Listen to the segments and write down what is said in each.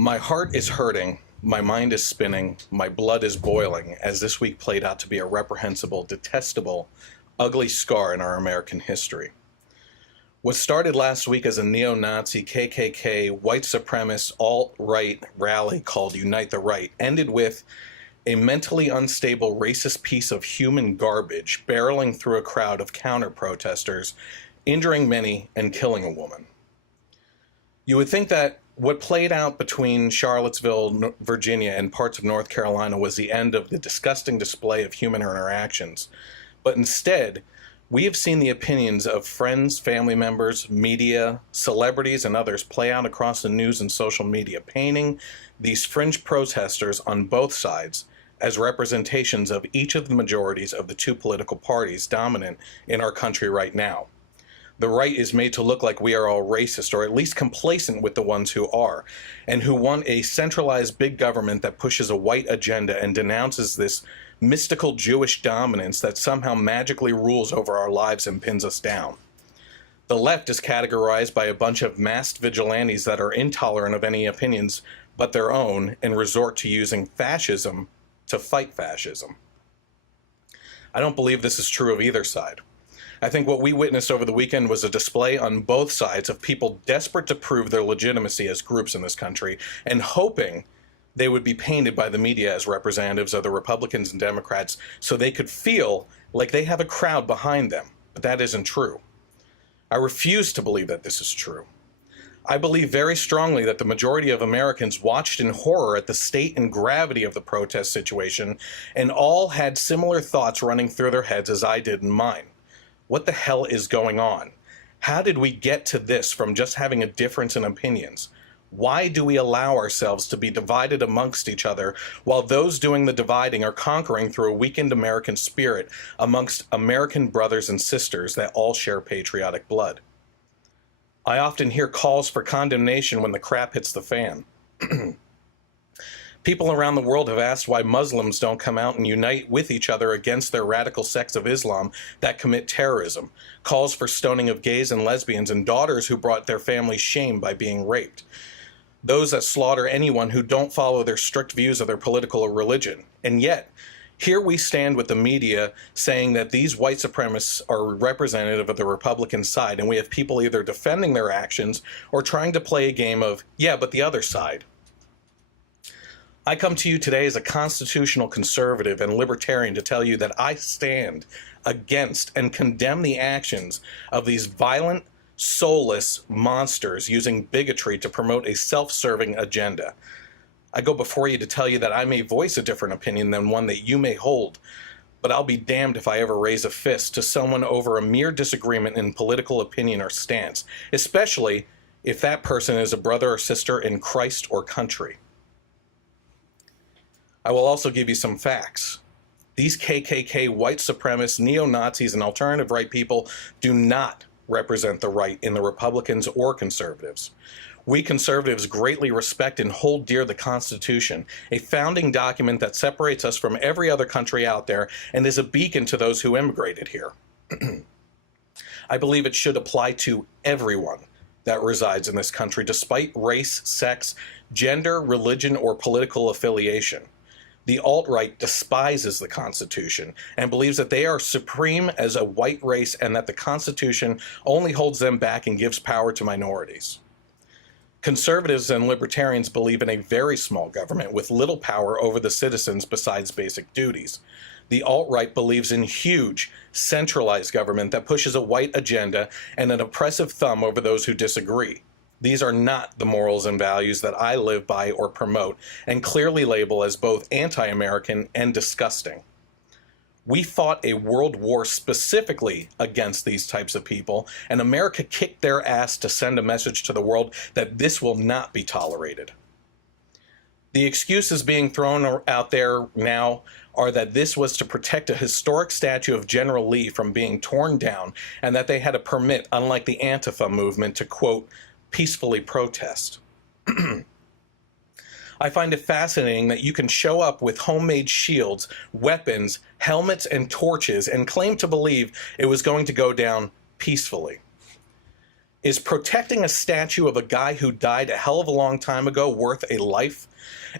My heart is hurting, my mind is spinning, my blood is boiling, as this week played out to be a reprehensible, detestable, ugly scar in our American history. What started last week as a neo-Nazi, KKK, white supremacist, alt-right rally called Unite the Right ended with a mentally unstable, racist piece of human garbage barreling through a crowd of counter-protesters, injuring many and killing a woman. You would think that what played out between Charlottesville, Virginia, and parts of North Carolina was the end of the disgusting display of human interactions. But instead, we have seen the opinions of friends, family members, media, celebrities, and others play out across the news and social media, painting these fringe protesters on both sides as representations of each of the majorities of the two political parties dominant in our country right now. The right is made to look like we are all racist, or at least complacent with the ones who are, and who want a centralized big government that pushes a white agenda and denounces this mystical Jewish dominance that somehow magically rules over our lives and pins us down. The left is categorized by a bunch of masked vigilantes that are intolerant of any opinions but their own and resort to using fascism to fight fascism. I don't believe this is true of either side. I think what we witnessed over the weekend was a display on both sides of people desperate to prove their legitimacy as groups in this country and hoping they would be painted by the media as representatives of the Republicans and Democrats so they could feel like they have a crowd behind them. But that isn't true. I refuse to believe that this is true. I believe very strongly that the majority of Americans watched in horror at the state and gravity of the protest situation and all had similar thoughts running through their heads as I did in mine. What the hell is going on? How did we get to this from just having a difference in opinions? Why do we allow ourselves to be divided amongst each other while those doing the dividing are conquering through a weakened American spirit amongst American brothers and sisters that all share patriotic blood? I often hear calls for condemnation when the crap hits the fan. People around the world have asked why Muslims don't come out and unite with each other against their radical sects of Islam that commit terrorism, calls for stoning of gays and lesbians, and daughters who brought their families shame by being raped, those that slaughter anyone who don't follow their strict views of their political or religion. And yet, here we stand with the media saying that these white supremacists are representative of the Republican side, and we have people either defending their actions or trying to play a game of, yeah, but the other side. I come to you today as a constitutional conservative and libertarian to tell you that I stand against and condemn the actions of these violent, soulless monsters using bigotry to promote a self-serving agenda. I go before you to tell you that I may voice a different opinion than one that you may hold, but I'll be damned if I ever raise a fist to someone over a mere disagreement in political opinion or stance, especially if that person is a brother or sister in Christ or country. I will also give you some facts. These KKK, white supremacists, neo-Nazis, and alternative right people do not represent the right in the Republicans or conservatives. We conservatives greatly respect and hold dear the Constitution, a founding document that separates us from every other country out there and is a beacon to those who immigrated here. I believe it should apply to everyone that resides in this country, despite race, sex, gender, religion, or political affiliation. The alt-right despises the Constitution and believes that they are supreme as a white race and that the Constitution only holds them back and gives power to minorities. Conservatives and libertarians believe in a very small government with little power over the citizens besides basic duties. The alt-right believes in huge, centralized government that pushes a white agenda and an oppressive thumb over those who disagree. These are not the morals and values that I live by or promote, and clearly label as both anti-American and disgusting. We fought a world war specifically against these types of people, and America kicked their ass to send a message to the world that this will not be tolerated. The excuses being thrown out there now are that this was to protect a historic statue of General Lee from being torn down, and that they had a permit, unlike the Antifa movement, to, quote, peacefully protest. I find it fascinating that you can show up with homemade shields, weapons, helmets, and torches and claim to believe it was going to go down peacefully. Is protecting a statue of a guy who died a hell of a long time ago worth a life?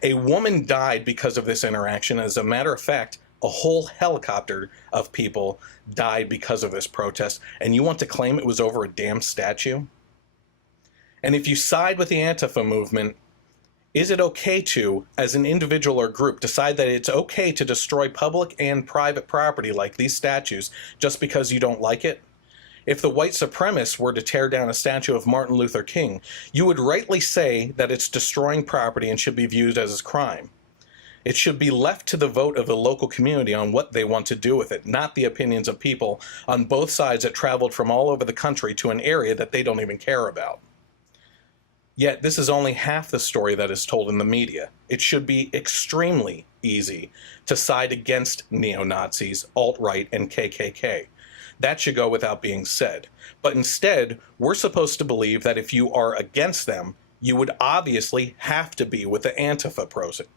A woman died because of this interaction. As a matter of fact, a whole helicopter of people died because of this protest, and you want to claim it was over a damn statue? And if you side with the Antifa movement, is it okay to, as an individual or group, decide that it's okay to destroy public and private property like these statues just because you don't like it? If the white supremacists were to tear down a statue of Martin Luther King, you would rightly say that it's destroying property and should be viewed as a crime. It should be left to the vote of the local community on what they want to do with it, not the opinions of people on both sides that traveled from all over the country to an area that they don't even care about. Yet this is only half the story that is told in the media. It should be extremely easy to side against neo-Nazis, alt-right, and KKK. That should go without being said. But instead, we're supposed to believe that if you are against them, you would obviously have to be with the Antifa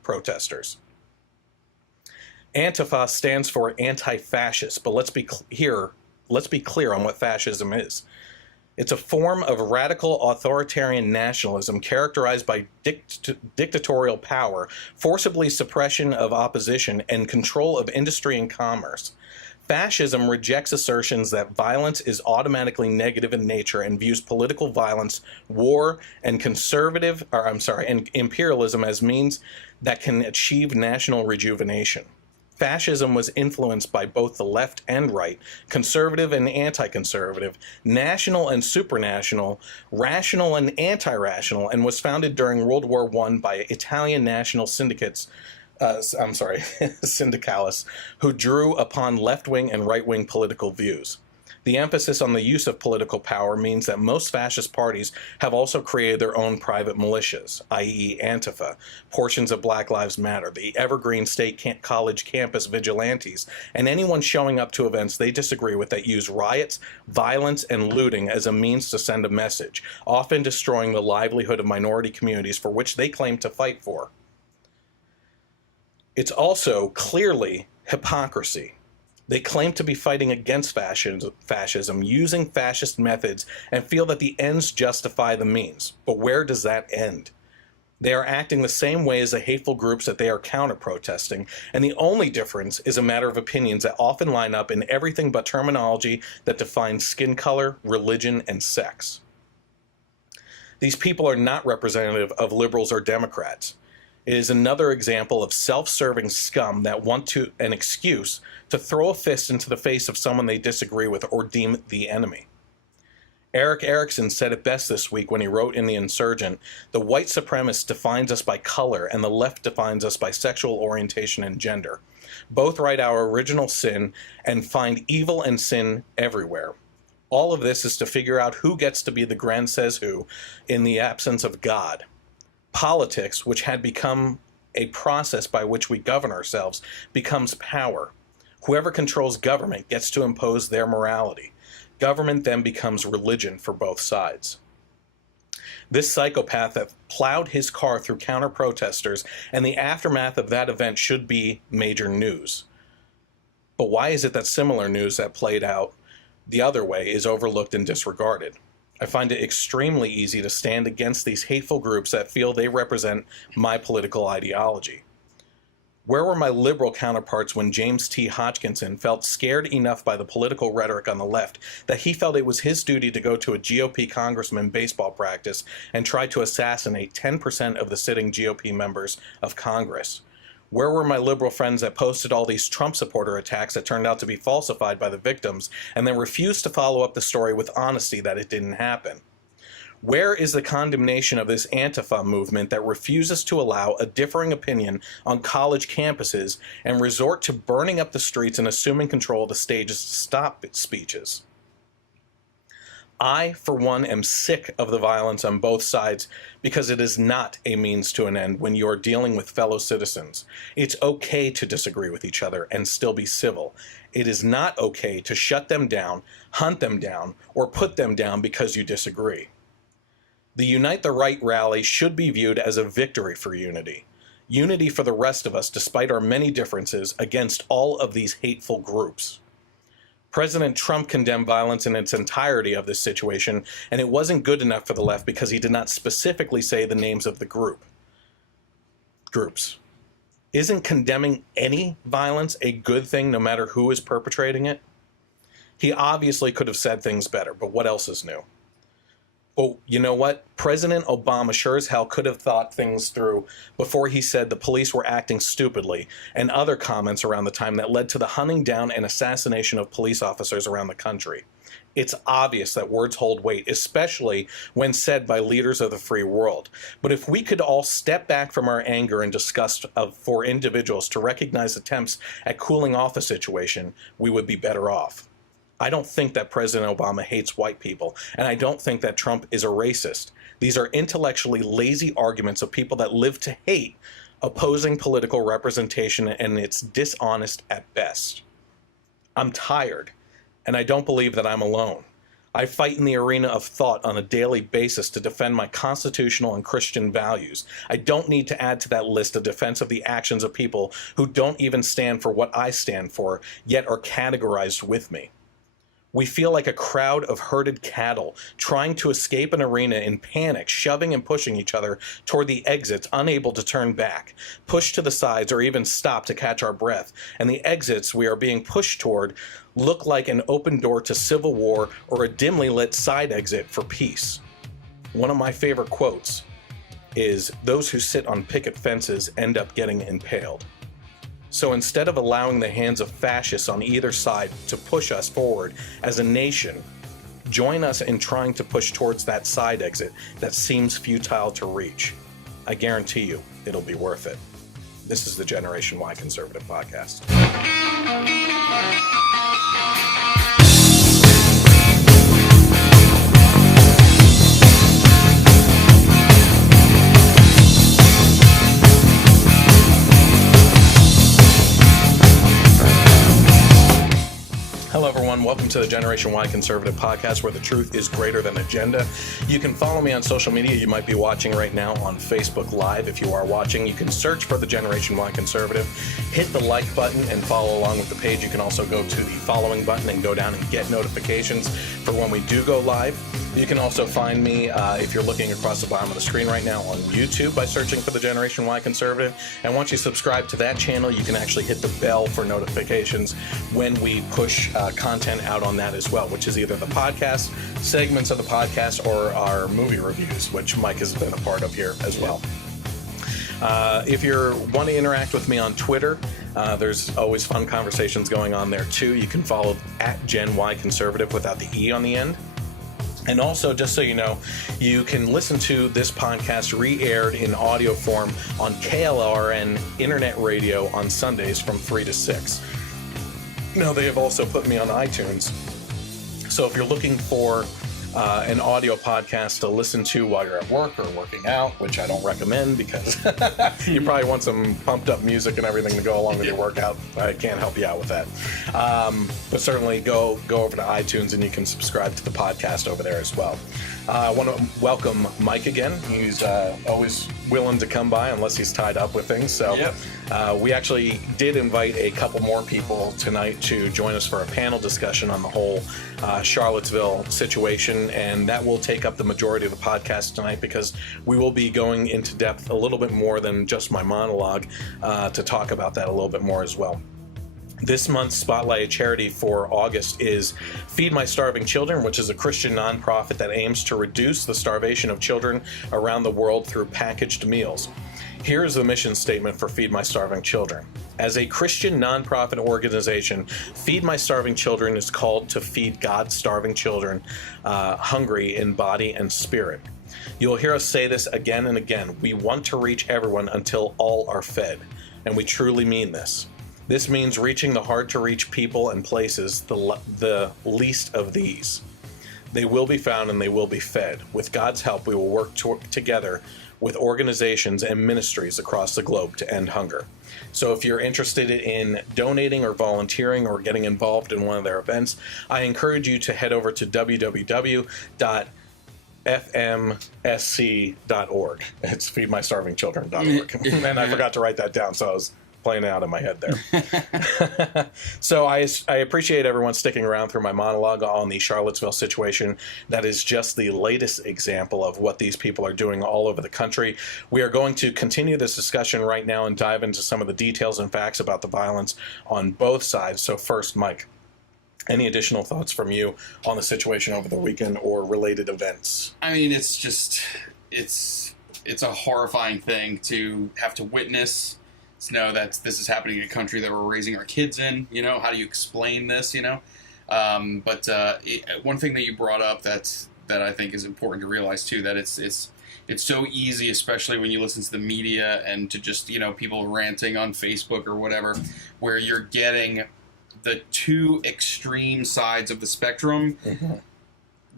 protesters. Antifa stands for anti-fascist, but let's be clear on what fascism is. It's a form of radical authoritarian nationalism characterized by dictatorial power, forcibly suppression of opposition, and control of industry and commerce. Fascism rejects assertions that violence is automatically negative in nature and views political violence, war, and imperialism as means that can achieve national rejuvenation. Fascism was influenced by both the left and right, conservative and anti-conservative, national and supranational, rational and anti-rational, and was founded during World War I by Italian national syndicalists who drew upon left-wing and right-wing political views. The emphasis on the use of political power means that most fascist parties have also created their own private militias, i.e. Antifa, portions of Black Lives Matter, the Evergreen State College campus vigilantes, and anyone showing up to events they disagree with that use riots, violence, and looting as a means to send a message, often destroying the livelihood of minority communities for which they claim to fight for. It's also clearly hypocrisy. They claim to be fighting against fascism, using fascist methods, and feel that the ends justify the means. But where does that end? They are acting the same way as the hateful groups that they are counter-protesting, and the only difference is a matter of opinions that often line up in everything but terminology that defines skin color, religion, and sex. These people are not representative of liberals or Democrats. It is another example of self-serving scum that want an excuse to throw a fist into the face of someone they disagree with or deem the enemy. Eric Erickson said it best this week when he wrote in The Insurgent, "The white supremacist defines us by color and the left defines us by sexual orientation and gender. Both write our original sin and find evil and sin everywhere. All of this is to figure out who gets to be the grand says who in the absence of God. Politics, which had become a process by which we govern ourselves, becomes power. Whoever controls government gets to impose their morality. Government then becomes religion for both sides." This psychopath that plowed his car through counter-protesters and the aftermath of that event should be major news. But why is it that similar news that played out the other way is overlooked and disregarded? I find it extremely easy to stand against these hateful groups that feel they represent my political ideology. Where were my liberal counterparts when James T. Hodgkinson felt scared enough by the political rhetoric on the left that he felt it was his duty to go to a GOP congressman baseball practice and try to assassinate 10% of the sitting GOP members of Congress? Where were my liberal friends that posted all these Trump supporter attacks that turned out to be falsified by the victims and then refused to follow up the story with honesty that it didn't happen? Where is the condemnation of this Antifa movement that refuses to allow a differing opinion on college campuses and resort to burning up the streets and assuming control of the stages to stop speeches? I, for one, am sick of the violence on both sides because it is not a means to an end when you are dealing with fellow citizens. It's okay to disagree with each other and still be civil. It is not okay to shut them down, hunt them down, or put them down because you disagree. The Unite the Right rally should be viewed as a victory for unity. Unity for the rest of us despite our many differences against all of these hateful groups. President Trump condemned violence in its entirety of this situation, and it wasn't good enough for the left because he did not specifically say the names of the groups. Isn't condemning any violence a good thing no matter who is perpetrating it? He obviously could have said things better, but what else is new? Oh, you know what? President Obama sure as hell could have thought things through before he said the police were acting stupidly, and other comments around the time that led to the hunting down and assassination of police officers around the country. It's obvious that words hold weight, especially when said by leaders of the free world. But if we could all step back from our anger and disgust for individuals to recognize attempts at cooling off a situation, we would be better off. I don't think that President Obama hates white people, and I don't think that Trump is a racist. These are intellectually lazy arguments of people that live to hate opposing political representation, and it's dishonest at best. I'm tired, and I don't believe that I'm alone. I fight in the arena of thought on a daily basis to defend my constitutional and Christian values. I don't need to add to that list a defense of the actions of people who don't even stand for what I stand for, yet are categorized with me. We feel like a crowd of herded cattle trying to escape an arena in panic, shoving and pushing each other toward the exits, unable to turn back, push to the sides, or even stop to catch our breath. And the exits we are being pushed toward look like an open door to civil war or a dimly lit side exit for peace. One of my favorite quotes is, "Those who sit on picket fences end up getting impaled." So instead of allowing the hands of fascists on either side to push us forward as a nation, join us in trying to push towards that side exit that seems futile to reach. I guarantee you, it'll be worth it. This is the Generation Y Conservative Podcast. Hello, everyone. Welcome to the Generation Y Conservative Podcast, where the truth is greater than agenda. You can follow me on social media. You might be watching right now on Facebook Live. If you are watching, you can search for the Generation Y Conservative, hit the like button, and follow along with the page. You can also go to the following button and go down and get notifications for when we do go live. You can also find me, if you're looking across the bottom of the screen right now, on YouTube by searching for the Generation Y Conservative. And once you subscribe to that channel, you can actually hit the bell for notifications when we push content out on that as well, which is either the podcast, segments of the podcast, or our movie reviews, which Mike has been a part of here as well. If you want to interact with me on Twitter, there's always fun conversations going on there too. You can follow at Gen Y Conservative without the E on the end. And also, just so you know, you can listen to this podcast re-aired in audio form on KLRN Internet Radio on Sundays from 3 to 6. Now, they have also put me on iTunes. So if you're looking for an audio podcast to listen to while you're at work or working out, which I don't recommend because you probably want some pumped up music and everything to go along with your workout, I can't help you out with that. But certainly go over to iTunes and you can subscribe to the podcast over there as well. I want to welcome Mike again. He's always willing to come by unless he's tied up with things. So we actually did invite a couple more people tonight to join us for a panel discussion on the whole Charlottesville situation, and that will take up the majority of the podcast tonight because we will be going into depth a little bit more than just my monologue to talk about that a little bit more as well. This month's Spotlight charity for August is Feed My Starving Children, which is a Christian nonprofit that aims to reduce the starvation of children around the world through packaged meals. Here's the mission statement for Feed My Starving Children. As a Christian nonprofit organization, Feed My Starving Children is called to feed God's starving children, hungry in body and spirit. You'll hear us say this again and again. We want to reach everyone until all are fed, and we truly mean this. This means reaching the hard-to-reach people and places, the least of these. They will be found and they will be fed. With God's help, we will work together with organizations and ministries across the globe to end hunger. So if you're interested in donating or volunteering or getting involved in one of their events, I encourage you to head over to www.fmsc.org. It's feedmystarvingchildren.org. And I forgot to write that down, so I was playing out in my head there. So I appreciate everyone sticking around through my monologue on the Charlottesville situation. That is just the latest example of what these people are doing all over the country. We are going to continue this discussion right now and dive into some of the details and facts about the violence on both sides. So first, Mike, any additional thoughts from you on the situation over the weekend or related events? I mean, it's just, it's a horrifying thing to have to witness, to know that this is happening in a country that we're raising our kids in. You know, how do you explain this, you know? But one thing that you brought up that I think is important to realize, too, that it's so easy, especially when you listen to the media and to just, you know, people ranting on Facebook or whatever, where you're getting the two extreme sides of the spectrum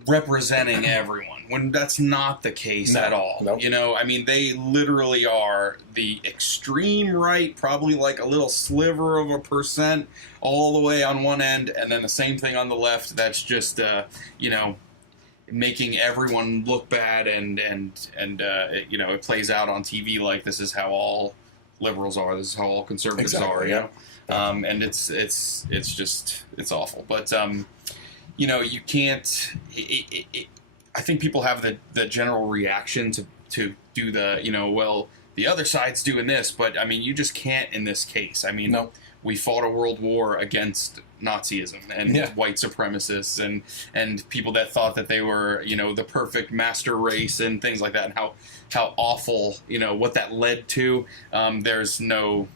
representing everyone, when that's not the case at all. Nope. You know, I mean, they literally are the extreme right, probably like a little sliver of a percent all the way on one end, and then the same thing on the left that's just, you know, making everyone look bad, and you know, it plays out on TV like this is how all liberals are, this is how all conservatives are, you know? And it's just, it's awful. But, you know, you can't, I think people have the general reaction to do the, you know, well, the other side's doing this, but I mean, you just can't in this case. I mean, we fought a world war against Nazism and white supremacists and people that thought that they were, you know, the perfect master race and things like that, and how awful, you know, what that led to. There's no,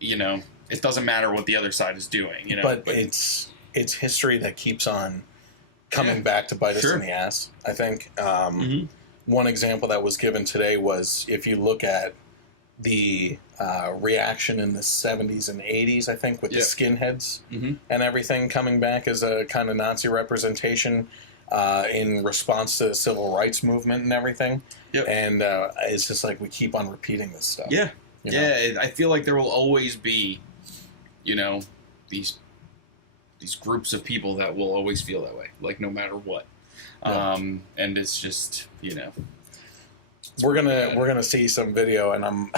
you know, it doesn't matter what the other side is doing, you know. But it's history that keeps on coming back to bite us in the ass, I think. One example that was given today was, if you look at the reaction in the 70s and 80s, I think, with the skinheads and everything coming back as a kind of Nazi representation in response to the civil rights movement and everything. And it's just like we keep on repeating this stuff. You know? I feel like there will always be, you know, these groups of people that will always feel that way, like no matter what. And it's just, you know, we're gonna see some video, and I'm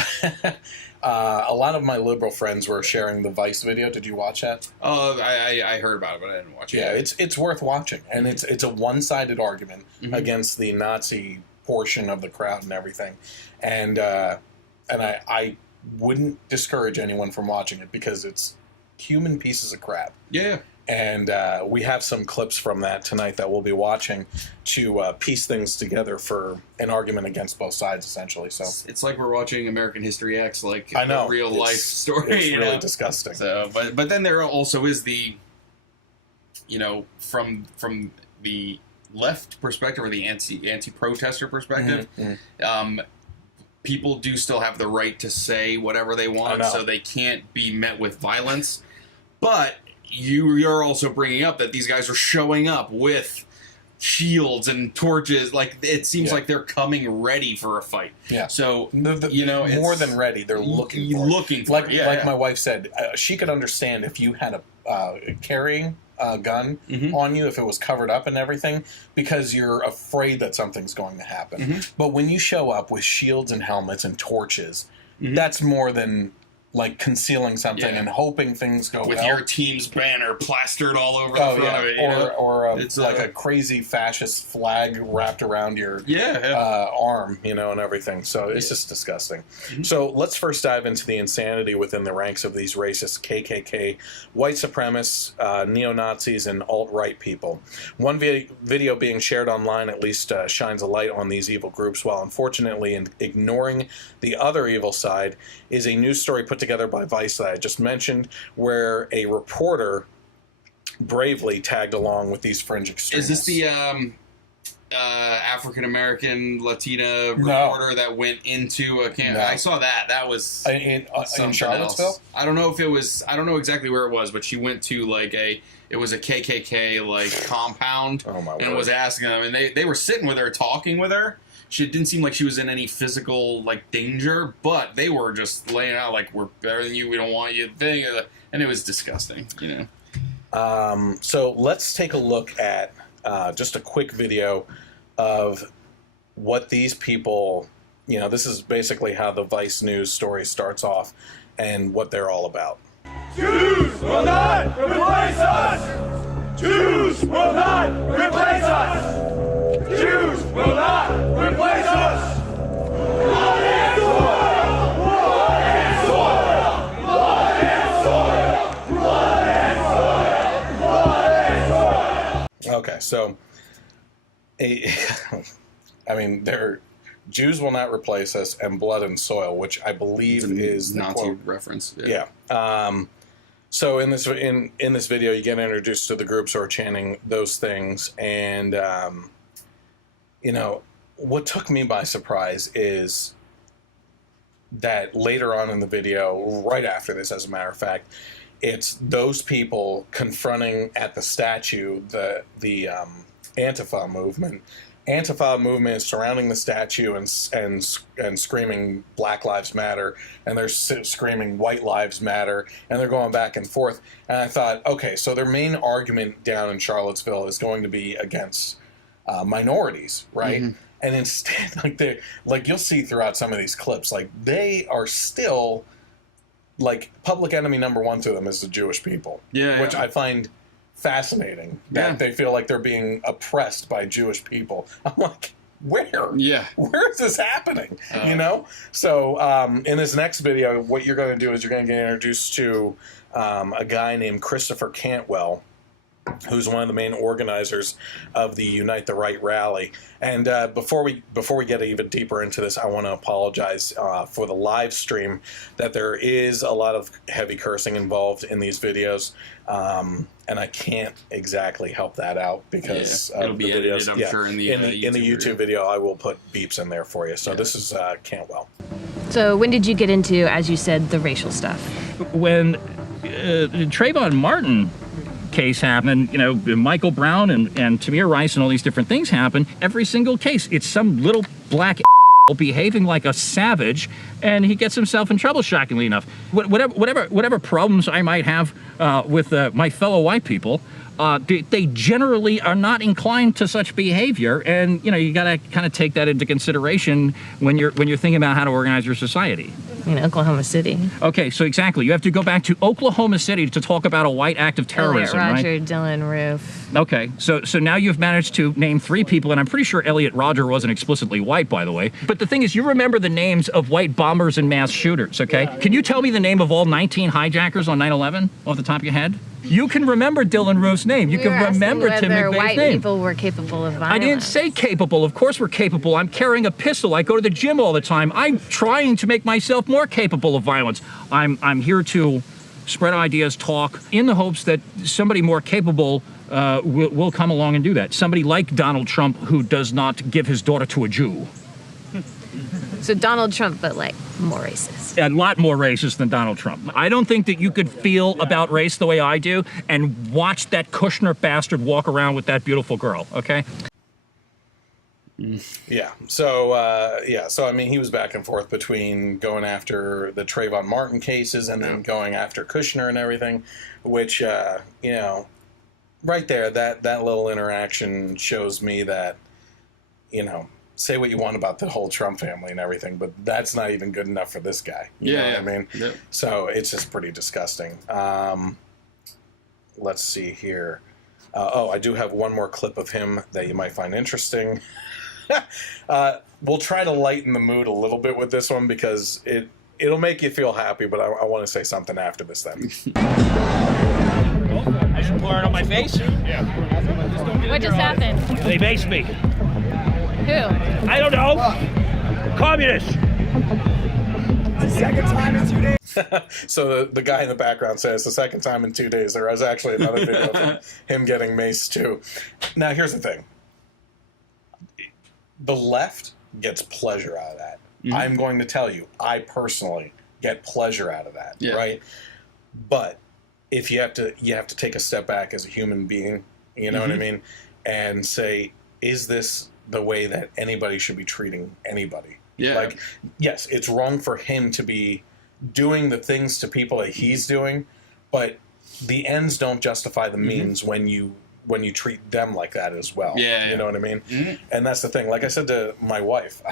a lot of my liberal friends were sharing the Vice video. Did you watch that? Oh, I heard about it, but I didn't watch it. Yeah, it's worth watching, and it's a one-sided argument against the Nazi portion of the crowd and everything, and I wouldn't discourage anyone from watching it because it's human pieces of crap. Yeah. And we have some clips from that tonight that we'll be watching to piece things together for an argument against both sides, essentially. So it's like we're watching American History X, like I know, a real life story. It's really disgusting. So, but then there also is the, you know, from the left perspective or the anti-protester perspective, people do still have the right to say whatever they want, so they can't be met with violence. But you're also bringing up that these guys are showing up with shields and torches. Like, it seems like they're coming ready for a fight. Yeah. So, you know, more than ready. They're looking for it. Like my wife said, she could understand if you had a carrying a gun on you, if it was covered up and everything, because you're afraid that something's going to happen. But when you show up with shields and helmets and torches, that's more than like concealing something and hoping things go with well. Your team's banner plastered all over the front of it. Or it's like a crazy fascist flag wrapped around your arm, you know, and everything. So it's just disgusting. So let's first dive into the insanity within the ranks of these racist KKK, white supremacists, neo-Nazis, and alt-right people. One video being shared online at least shines a light on these evil groups, while unfortunately ignoring the other evil side is a news story put together by Vice that I just mentioned, where a reporter bravely tagged along with these fringe extremists. Is this the African-American Latina reporter that went into a camp? No. I saw that. That was in Charlottesville? Else. I don't know if it was, I don't know exactly where it was, but she went to like it was a KKK like compound and was asking them, and they were sitting with her, talking with her. She didn't seem like she was in any physical like danger, but they were just laying out like, we're better than you, we don't want you thing, and it was disgusting, you know. So let's take a look at just a quick video of what these people, you know, this is basically how the Vice News story starts off. and what they're all about. Jews will not replace us! Jews will not replace us! Jews will not replace us! Blood and soil! Blood and soil! Blood and soil! Blood and soil! Blood and soil! Okay, so, I mean, Jews will not replace us, and blood and soil, which I believe is the Nazi quote. reference. Yeah. So in this video, you get introduced to the groups who are chanting those things, and you know, what took me by surprise is that later on in the video, right after this, as a matter of fact, it's those people confronting at the statue the Antifa movement. Antifa movement is surrounding the statue and screaming Black Lives Matter, and they're screaming White Lives Matter, and they're going back and forth. And I thought, okay, so their main argument down in Charlottesville is going to be against minorities, right? Mm-hmm. And instead, like you'll see throughout some of these clips, like they are still like public enemy number one to them is the Jewish people, which I find fascinating that they feel like they're being oppressed by Jewish people. I'm like, where? Yeah. Where is this happening? You know? So in this next video, what you're going to do is you're going to get introduced to a guy named Christopher Cantwell, who's one of the main organizers of the Unite the Right rally. And before we get even deeper into this, I want to apologize for the live stream, that there is a lot of heavy cursing involved in these videos. And I can't exactly help that out because it'll be the videos. Edited, I'm sure, in the YouTube video, I will put beeps in there for you. So this is Cantwell. So when did you get into, as you said, the racial stuff? When Trayvon Martin case happened, you know, Michael Brown and Tamir Rice and all these different things happen, every single case, it's some little black behaving like a savage, and he gets himself in trouble, shockingly enough. Whatever problems I might have with my fellow white people, they generally are not inclined to such behavior, and you know, you gotta kind of take that into consideration when you're thinking about how to organize your society. In Oklahoma City. Okay, so exactly, you have to go back to Oklahoma City to talk about a white act of terrorism, Elliot Rodger, right? Dylan Roof. Okay, so now you've managed to name 3 people, and I'm pretty sure Elliot Rodger wasn't explicitly white, by the way. But the thing is, you remember the names of white bombers and mass shooters, okay? Yeah. Can you tell me the name of all 19 hijackers on 9/11 off the top of your head? You can remember Dylan Roof's name. You can remember Tim McVeigh's name. White people were capable of violence. I didn't say capable. Of course we're capable. I'm carrying a pistol. I go to the gym all the time. I'm trying to make myself more capable of violence. I'm here to spread ideas, talk, in the hopes that somebody more capable will come along and do that. Somebody like Donald Trump, who does not give his daughter to a Jew. So Donald Trump, but like more racist. A lot more racist than Donald Trump. I don't think that you could feel about race the way I do and watch that Kushner bastard walk around with that beautiful girl, okay? Yeah. So, so I mean, he was back and forth between going after the Trayvon Martin cases and then going after Kushner and everything, which, you know, right there, that little interaction shows me that, you know, say what you want about the whole Trump family and everything, but that's not even good enough for this guy. You know what I mean? Yeah. So it's just pretty disgusting. Let's see here. I do have one more clip of him that you might find interesting. We'll try to lighten the mood a little bit with this one because it'll make you feel happy, but I want to say something after this then. I should pour it on my face? Yeah. What just happened? They based me. Who? I don't know. Communists. It's the second time in 2 days. So the guy in the background says the second time in 2 days. There was actually another video of him getting maced too. Now here's the thing. The left gets pleasure out of that. Mm-hmm. I'm going to tell you, I personally get pleasure out of that, right? But if you have to take a step back as a human being, you know what I mean, and say, is this the way that anybody should be treating anybody? Yeah. Like, yes, it's wrong for him to be doing the things to people that he's doing, but the ends don't justify the means when you treat them like that as well. Yeah. You know what I mean? Mm-hmm. And that's the thing. Like I said to my wife,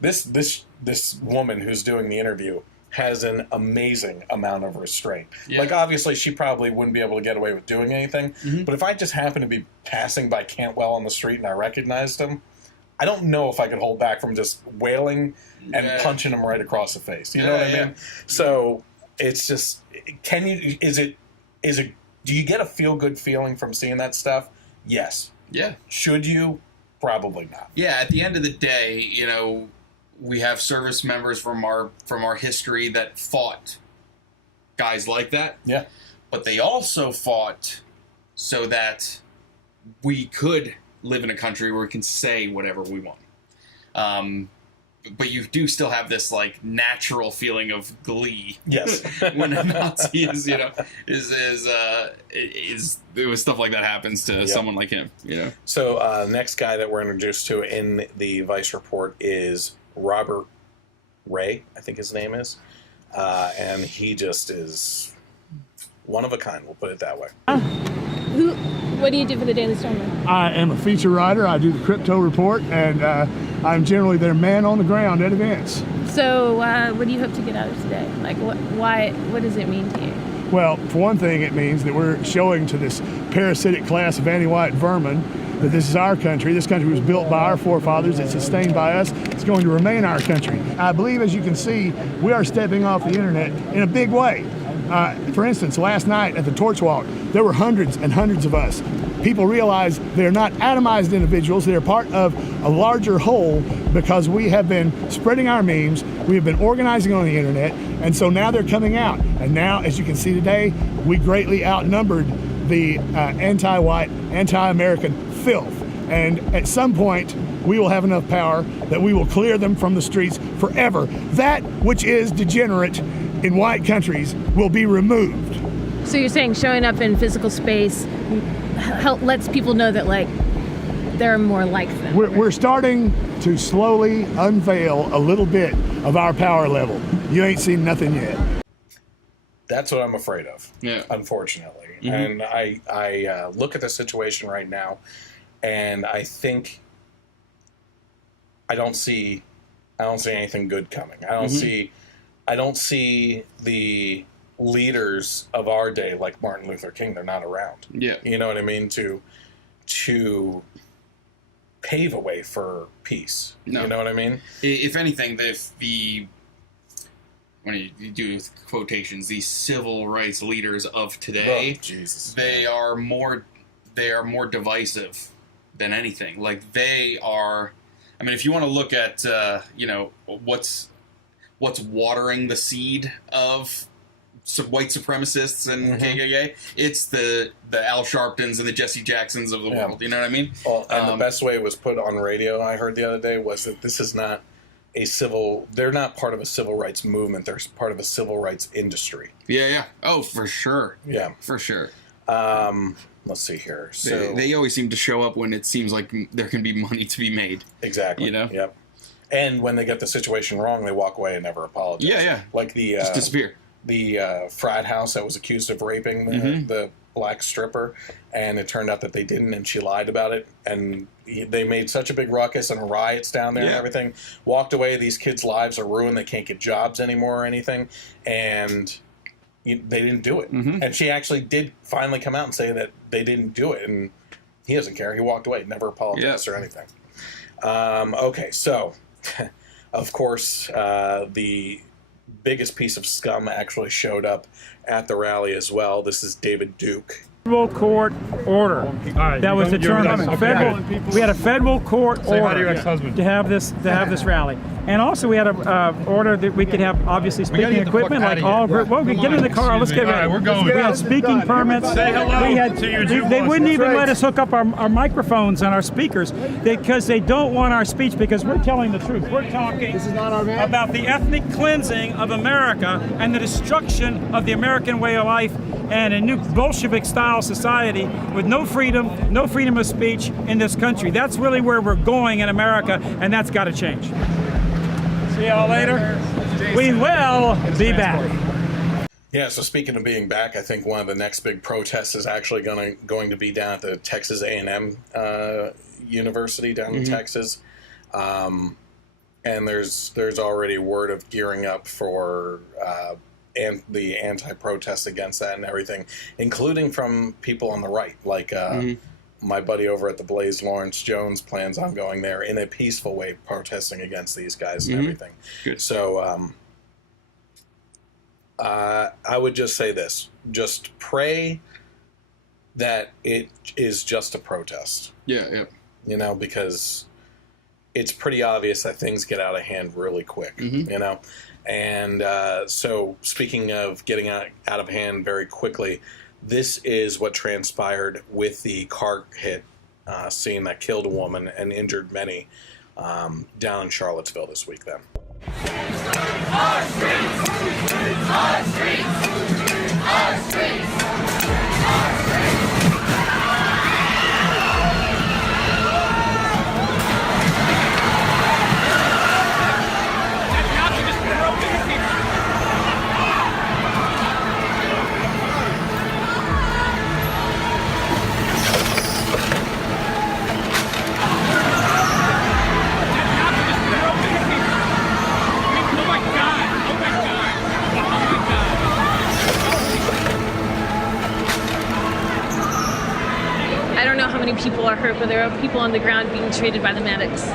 this woman who's doing the interview has an amazing amount of restraint. Yeah. Like, obviously, she probably wouldn't be able to get away with doing anything, but if I just happened to be passing by Cantwell on the street and I recognized him, I don't know if I could hold back from just wailing and punching him right across the face. You know what I mean? So it's just, do you get a feel-good feeling from seeing that stuff? Yes. Yeah. Should you? Probably not. Yeah, at the end of the day, you know, we have service members from our history that fought guys like that. Yeah. But they also fought so that we could live in a country where we can say whatever we want. But you do still have this like natural feeling of glee. Yes. When a Nazi is, you know, it was stuff like that happens to someone like him, you know. So next guy that we're introduced to in the Vice report is Robert Ray, I think his name is, and he just is one of a kind. We'll put it that way. What do you do for the Daily Stormer? I am a feature writer. I do the crypto report, and I'm generally their man on the ground at events. So what do you hope to get out of today? Like, what does it mean to you? Well, for one thing, it means that we're showing to this parasitic class of anti-white vermin that this is our country. This country was built by our forefathers. It's sustained by us. It's going to remain our country. I believe, as you can see, we are stepping off the internet in a big way. For instance, last night at the Torch Walk, there were hundreds and hundreds of us. People realize they're not atomized individuals. They're part of a larger whole because we have been spreading our memes. We have been organizing on the internet. And so now they're coming out. And now, as you can see today, we greatly outnumbered the anti-white, anti-American filth. And at some point, we will have enough power that we will clear them from the streets forever. That which is degenerate in white countries will be removed. So you're saying showing up in physical space lets people know that, like, there are more like them. We're starting to slowly unveil a little bit of our power level. You ain't seen nothing yet. That's what I'm afraid of, unfortunately. Mm-hmm. And I look at the situation right now, and I think I don't see anything good coming. I don't see the leaders of our day, like Martin Luther King. They're not around. Yeah. You know what I mean? To pave a way for peace. No. You know what I mean? If anything, when you do quotations, these civil rights leaders of today, they are more divisive than anything. Like, they are. I mean, if you want to look at what's watering the seed of some white supremacists and KKK, it's the Al Sharptons and the Jesse Jacksons of the world. You know what I mean? Well, and the best way it was put on radio, I heard the other day, was that this is not they're not part of a civil rights movement. They're part of a civil rights industry. Yeah. Oh, for sure. Yeah. For sure. Let's see here. So they always seem to show up when it seems like there can be money to be made. Exactly. You know? Yep. And when they get the situation wrong, they walk away and never apologize. Yeah. Like just disappear. The frat house that was accused of raping the black stripper, and it turned out that they didn't, and she lied about it, and they made such a big ruckus and riots down there and everything. Walked away. These kids' lives are ruined. They can't get jobs anymore or anything, and they didn't do it. And she actually did finally come out and say that they didn't do it, and he doesn't care. He walked away, never apologized or anything. Okay, so of course the biggest piece of scum actually showed up at the rally as well. This is David Duke. Federal court order that was determined. We had a federal court order to have this rally, and also we had a order that we could have obviously speaking equipment like all group. Well, we get in the car. Let's get ready. We had speaking permits. Say hello to your new They wouldn't even boss. let us hook up our microphones and our speakers because they don't want our speech because we're telling the truth. We're talking about the ethnic cleansing of America and the destruction of the American way of life and a new Bolshevik-style society with no freedom of speech in this country. That's really where we're going in America, and that's got to change. See y'all later. We will be back. Yeah, so speaking of being back, I think one of the next big protests is actually going to be down at the Texas A&M University down in Texas. and there's already word of gearing up for and the anti-protest against that and everything, including from people on the right, like my buddy over at the Blaze, Lawrence Jones, plans on going there in a peaceful way, protesting against these guys and everything. Good. So I would just say this: just pray that it is just a protest. Yeah. You know, because it's pretty obvious that things get out of hand really quick, you know? And so speaking of getting out of hand very quickly, this is what transpired with the car hit scene that killed a woman and injured many down in Charlottesville this week then. Our streets! Our streets! Our streets! Our streets! I don't know how many people are hurt, but there are people on the ground being treated by the medics.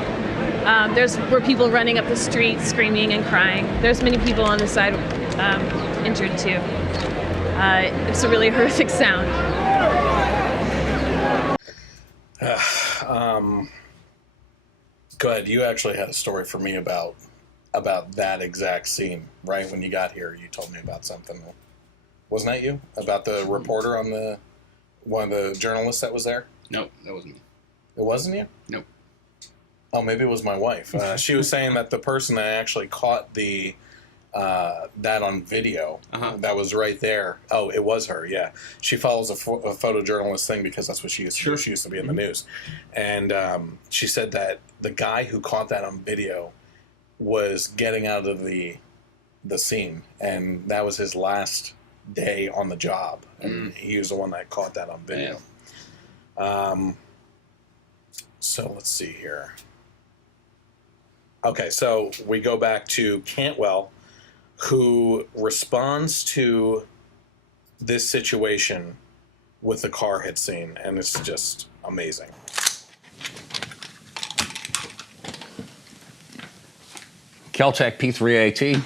Were people running up the street screaming and crying. There's many people on the side injured too. It's a really horrific sound. Go ahead. You actually had a story for me about that exact scene, right? When you got here, you told me about something. Wasn't that you? About the reporter on one of the journalists that was there? No, that wasn't me. It wasn't you? Nope. Oh, maybe it was my wife. She was saying that the person that actually caught that on video that was right there. Oh, it was her. Yeah, she follows a photojournalist thing because that's what she used to do. She used to be in the news, and she said that the guy who caught that on video was getting out of the scene, and that was his last day on the job, and he was the one that caught that on video. So let's see here. Okay, so we go back to Cantwell, who responds to this situation with the car hit scene, and it's just amazing. Kel-Tec P3AT,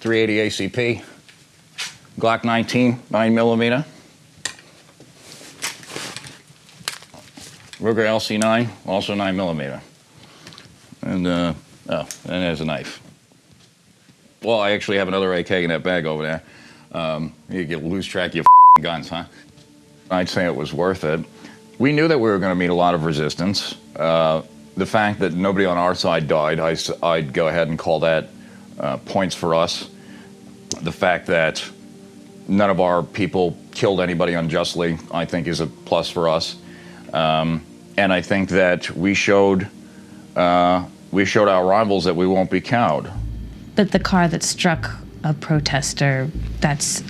380 ACP, Glock 19, 9mm, Ruger LC9, also 9mm, and there's a knife. Well, I actually have another AK in that bag over there. You get lose track of your guns, huh? I'd say it was worth it. We knew that we were going to meet a lot of resistance. The fact that nobody on our side died, I'd go ahead and call that points for us. The fact that none of our people killed anybody unjustly, I think, is a plus for us. And I think that we showed our rivals that we won't be cowed. But the car that struck a protester, that's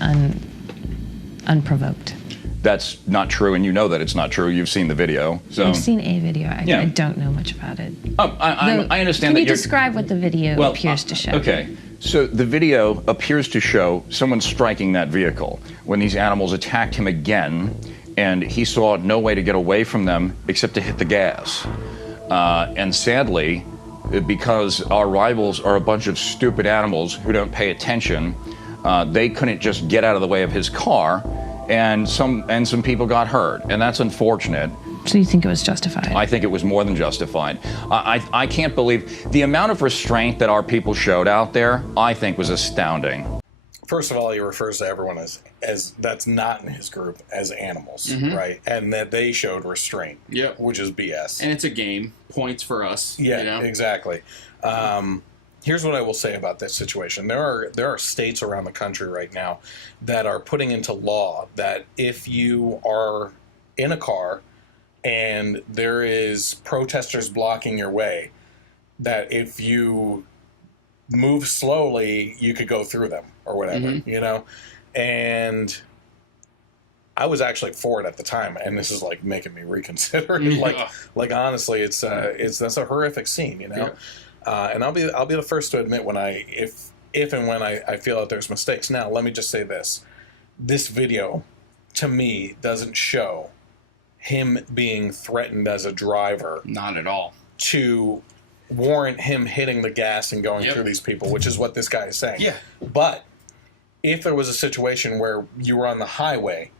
unprovoked. That's not true, and you know that it's not true. You've seen the video. So I've seen a video. I don't know much about it. Oh, I understand. Can you describe what the video appears to show? Okay, so the video appears to show someone striking that vehicle when these animals attacked him again, and he saw no way to get away from them except to hit the gas. And sadly, because our rivals are a bunch of stupid animals who don't pay attention, they couldn't just get out of the way of his car, and some people got hurt, and that's unfortunate. So you think it was justified? I think it was more than justified. I can't believe the amount of restraint that our people showed out there. I think was astounding. First of all, he refers to everyone as that's not in his group as animals, right? And that they showed restraint, which is BS. And it's a game. Points for us. Yeah, you know? Exactly. Here's what I will say about this situation. There are states around the country right now that are putting into law that if you are in a car and there is protesters blocking your way, that if you move slowly, you could go through them or whatever, you know? And I was actually for it at the time, and this is like making me reconsider. Like honestly, that's a horrific scene, you know? and I'll be the first to admit when if and when I feel that there's mistakes. Now, let me just say this: this video, to me, doesn't show him being threatened as a driver. Not at all. To warrant him hitting the gas and going through these people, which is what this guy is saying. Yeah. But if there was a situation where you were on the highway,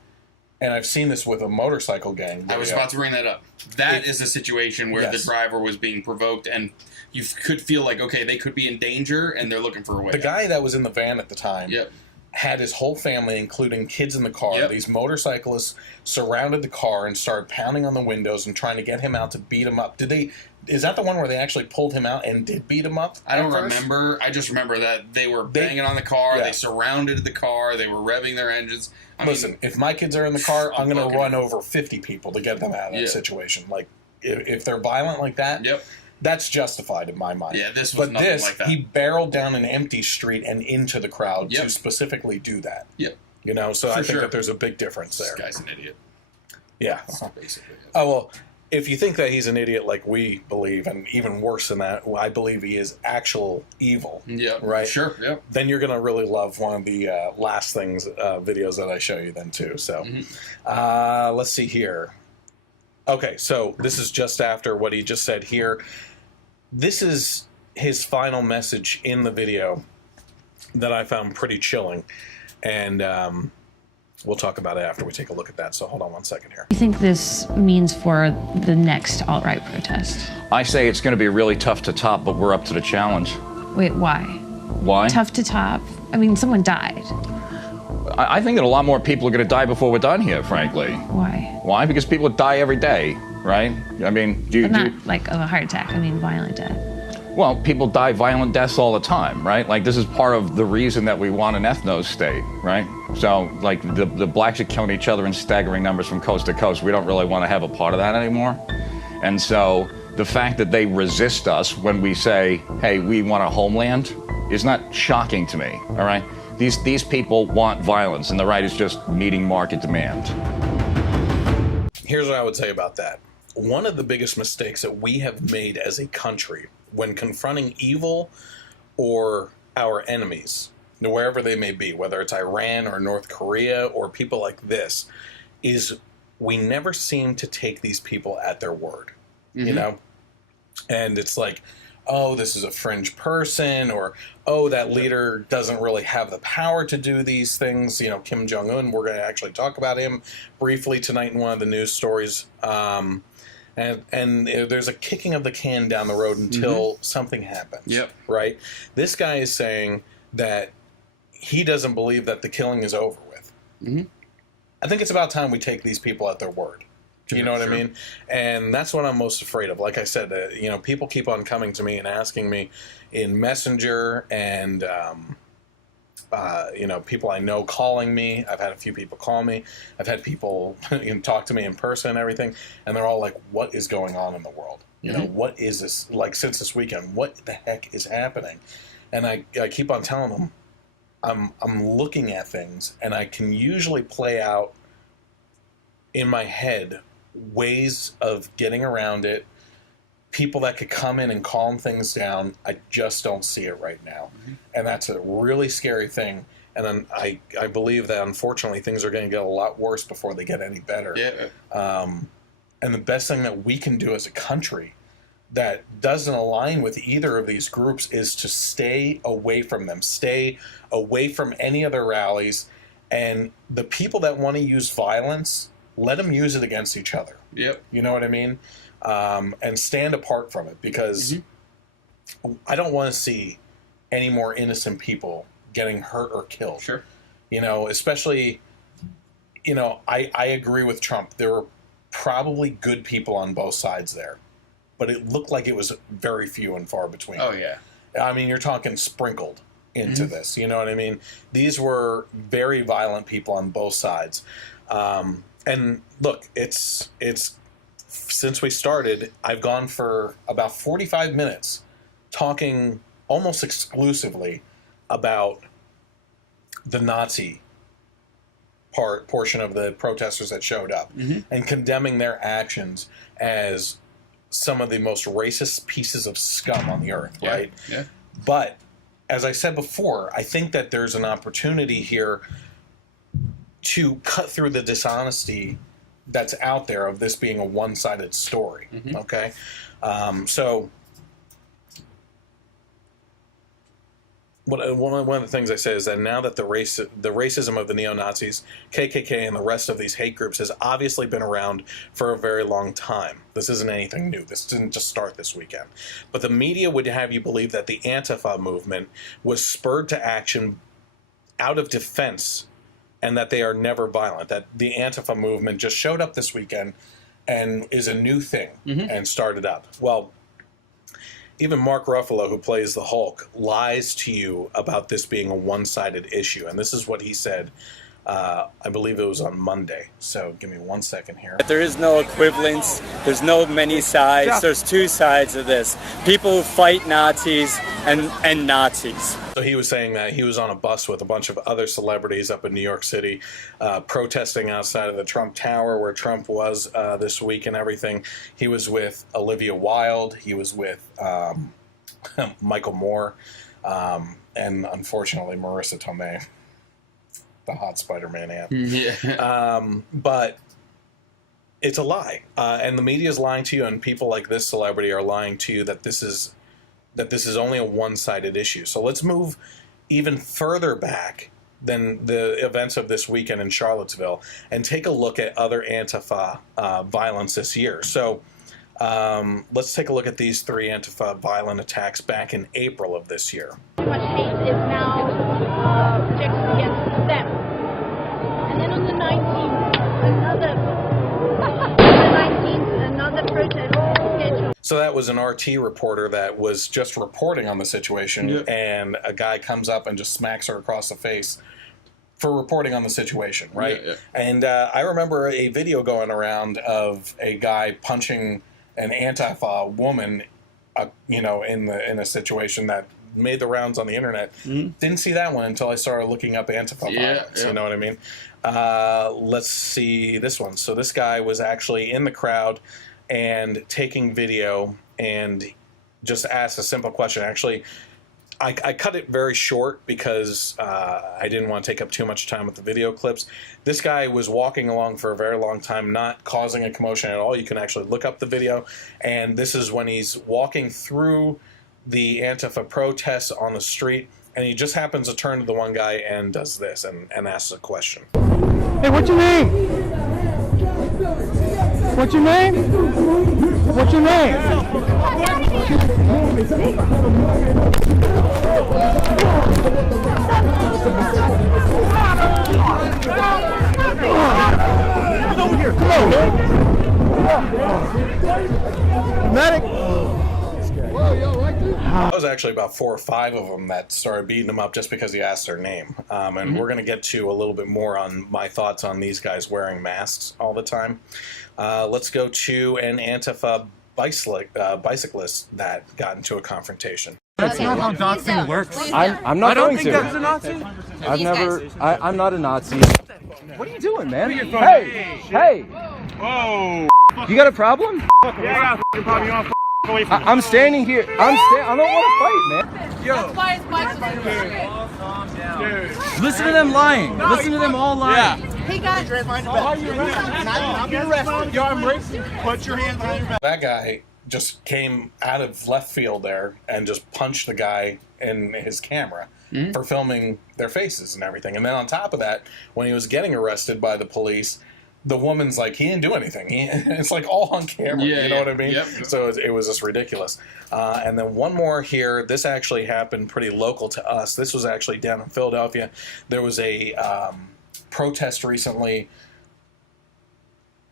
and I've seen this with a motorcycle gang video, I was about to bring that up. That is a situation where the driver was being provoked, and you could feel like, okay, they could be in danger, and they're looking for a way. The guy that was in the van at the time Yep. had his whole family, including kids in the car. These motorcyclists surrounded the car and started pounding on the windows and trying to get him out to beat him up. Is that the one where they actually pulled him out and did beat him up? I don't remember. I just remember that they were banging on the car. Yeah. They surrounded the car. They were revving their engines. Listen, if my kids are in the car, I'm going to run over 50 people to get them out of that situation. Like, if they're violent like that, that's justified in my mind. Yeah, this was nothing like that. He barreled down an empty street and into the crowd to specifically do that. Yep. You know, so I think that there's a big difference there. This guy's an idiot. Yeah. Basically. Oh, well, if you think that he's an idiot like we believe, and even worse than that, I believe he is actual evil. Yeah. Right? Sure. Yep. Then you're going to really love one of the last things, videos that I show you then too. So let's see here. Okay, so this is just after what he just said here. This is his final message in the video that I found pretty chilling. And we'll talk about it after we take a look at that. So hold on one second here. What do you think this means for the next alt-right protest? I say it's going to be really tough to top, but we're up to the challenge. Wait, why? Why? Tough to top? I mean, someone died. I think that a lot more people are going to die before we're done here, frankly. Why? Why? Because people die every day, right? I mean, But not like of a heart attack. I mean, violent death. Well, people die violent deaths all the time, right? Like, this is part of the reason that we want an ethno state, right? So, like, the blacks are killing each other in staggering numbers from coast to coast. We don't really want to have a part of that anymore. And so, the fact that they resist us when we say, hey, we want a homeland, is not shocking to me, all right? These people want violence, and the right is just meeting market demand. Here's what I would say about that. One of the biggest mistakes that we have made as a country when confronting evil or our enemies, wherever they may be, whether it's Iran or North Korea or people like this, is we never seem to take these people at their word, you know? And it's like, oh, this is a fringe person, or, oh, that leader doesn't really have the power to do these things. You know, Kim Jong Un, we're going to actually talk about him briefly tonight in one of the news stories. And there's a kicking of the can down the road until something happens. Yep. Right? This guy is saying that he doesn't believe that the killing is over with. I think it's about time we take these people at their word. You know what I mean? And that's what I'm most afraid of. Like I said, you know, people keep on coming to me and asking me in Messenger and, you know, people I know calling me. I've had a few people call me. I've had people talk to me in person and everything. And they're all like, what is going on in the world? You know, what is this? Like, since this weekend, what the heck is happening? And I keep on telling them, I'm looking at things, and I can usually play out in my head ways of getting around it, people that could come in and calm things down. I just don't see it right now. And that's a really scary thing. And then I believe that, unfortunately, things are going to get a lot worse before they get any better. And the best thing that we can do as a country that doesn't align with either of these groups is to stay away from them, stay away from any other rallies. And the people that want to use violence, let them use it against each other. You know what I mean? And stand apart from it, because I don't want to see any more innocent people getting hurt or killed. You know, especially, you know, I agree with Trump. There were probably good people on both sides there, but it looked like it was very few and far between. I mean, you're talking sprinkled into this. You know what I mean? These were very violent people on both sides. And look, it's since we started, I've gone for about 45 minutes talking almost exclusively about the Nazi portion of the protesters that showed up and condemning their actions as some of the most racist pieces of scum on the earth, right? Yeah. But as I said before, I think that there's an opportunity here to cut through the dishonesty that's out there of this being a one-sided story. Okay, so one of the things I say is that now that the racism of the neo-Nazis, KKK, and the rest of these hate groups has obviously been around for a very long time. This isn't anything new. This didn't just start this weekend. But the media would have you believe that the Antifa movement was spurred to action out of defense and that they are never violent, that the Antifa movement just showed up this weekend and is a new thing and started up. Well, even Mark Ruffalo, who plays the Hulk, lies to you about this being a one-sided issue. And this is what he said, I believe it was on Monday. So give me 1 second here. There is no equivalence. There's no many sides. There's two sides of this. People who fight Nazis and Nazis. So he was saying that he was on a bus with a bunch of other celebrities up in New York City protesting outside of the Trump Tower where Trump was this week and everything. He was with Olivia Wilde. He was with Michael Moore and, unfortunately, Marissa Tomei, the hot Spider-Man aunt. But it's a lie. And the media is lying to you, and people like this celebrity are lying to you that this is only a one-sided issue. So let's move even further back than the events of this weekend in Charlottesville and take a look at other Antifa violence this year. So let's take a look at these 3 Antifa violent attacks back in April of this year. Too much hate is now projected against them. And then on the 19th, another protest scheduled. So that was an RT reporter that was just reporting on the situation, and a guy comes up and just smacks her across the face for reporting on the situation, right? And I remember a video going around of a guy punching an Antifa woman, in a situation that made the rounds on the internet. Didn't see that one until I started looking up Antifa violence. You know what I mean? Let's see this one. So this guy was actually in the crowd and taking video and just asked a simple question. Actually, I cut it very short because I didn't want to take up too much time with the video clips. This guy was walking along for a very long time, not causing a commotion at all. You can actually look up the video. And this is when he's walking through the Antifa protests on the street, and he just happens to turn to the one guy and does this and asks a question. Hey, what's your name? What's your name? What's your name? Come over here. Come on, man. Medic. That was actually about 4 or 5 of them that started beating him up just because he asked their name. And we're going to get to a little bit more on my thoughts on these guys wearing masks all the time. Let's go to an Antifa bicyclist that got into a confrontation. That's not how doxing works. I'm not going to. I don't think that's a Nazi. I'm not a Nazi. What are you doing, man? Hey! Whoa! You got a problem? Yeah, I got a problem. I'm standing here. I don't want to fight, man. Yo. That's why his bike's calm down. Listen to them lying. Listen to them all lying. Hey guys. I'm arrested. Yo, I'm racing. Put your hands behind your back. That guy just came out of left field there and just punched the guy in his camera for filming their faces and everything. And then on top of that, when he was getting arrested by the police, the woman's like, he didn't do anything. It's like all on camera. You know what I mean? So it was just ridiculous. And then one more here. This actually happened pretty local to us. This was actually down in Philadelphia. There was a protest recently.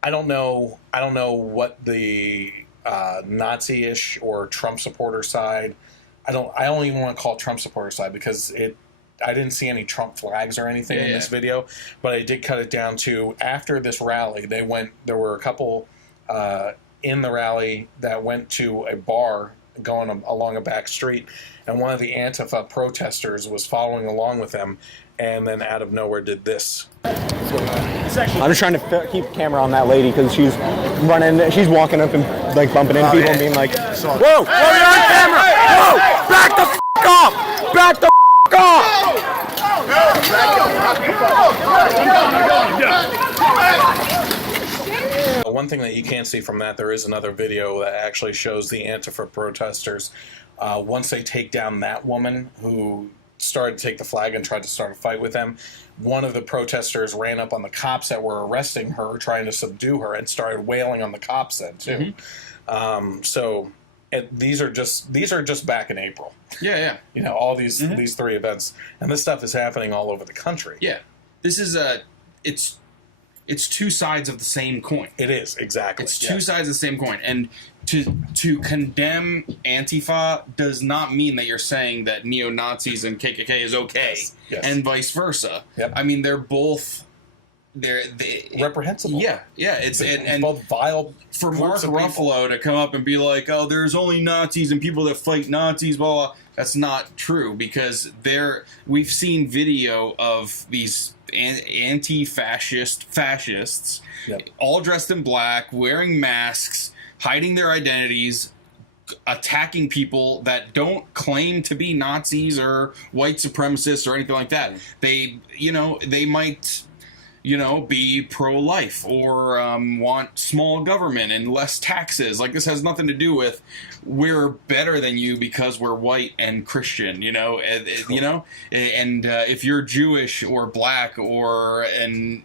I don't know what the Nazi-ish or Trump supporter side. I don't even want to call it Trump supporter side because I didn't see any Trump flags or anything in this video, but I did cut it down to after this rally, there were a couple in the rally that went to a bar going along a back street, and one of the Antifa protesters was following along with them, and then out of nowhere did this. I'm just trying to keep camera on that lady because she's walking up and like bumping into people and being like, "Whoa, whoa, you're on camera! Whoa, back the f*** off! Back the f*** off!" One thing that you can't see from that, there is another video that actually shows the Antifa protesters. Once they take down that woman who started to take the flag and tried to start a fight with them, one of the protesters ran up on the cops that were arresting her, trying to subdue her, and started wailing on the cops then too. These are just back in April. Yeah. You know, all these 3 events, and this stuff is happening all over the country. Yeah, this is it's two sides of the same coin. It is, exactly. It's two sides of the same coin, and to condemn Antifa does not mean that you're saying that neo-Nazis and KKK is okay, and vice versa. Yep. I mean, they're both reprehensible. Yeah. It's and both vile. For Mark Ruffalo to come up and be like, "Oh, there's only Nazis and people that fight Nazis," blah blah. That's not true, because we've seen video of these fascists, all dressed in black, wearing masks, hiding their identities, attacking people that don't claim to be Nazis or white supremacists or anything like that. They might, be pro-life or want small government and less taxes. Like, this has nothing to do with we're better than you because we're white and Christian, and if you're Jewish or black or an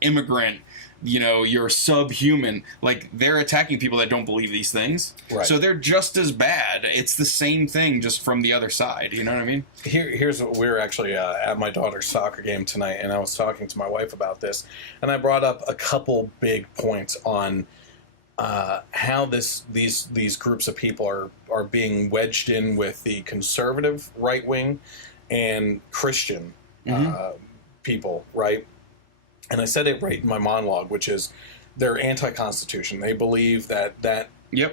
immigrant, you're subhuman. Like, they're attacking people that don't believe these things. Right. So they're just as bad. It's the same thing, just from the other side. You know what I mean? Here's what we were actually at my daughter's soccer game tonight, and I was talking to my wife about this, and I brought up a couple big points on how these groups of people are being wedged in with the conservative right wing and Christian people, right? And I said it right in my monologue, which is they're anti-Constitution. They believe that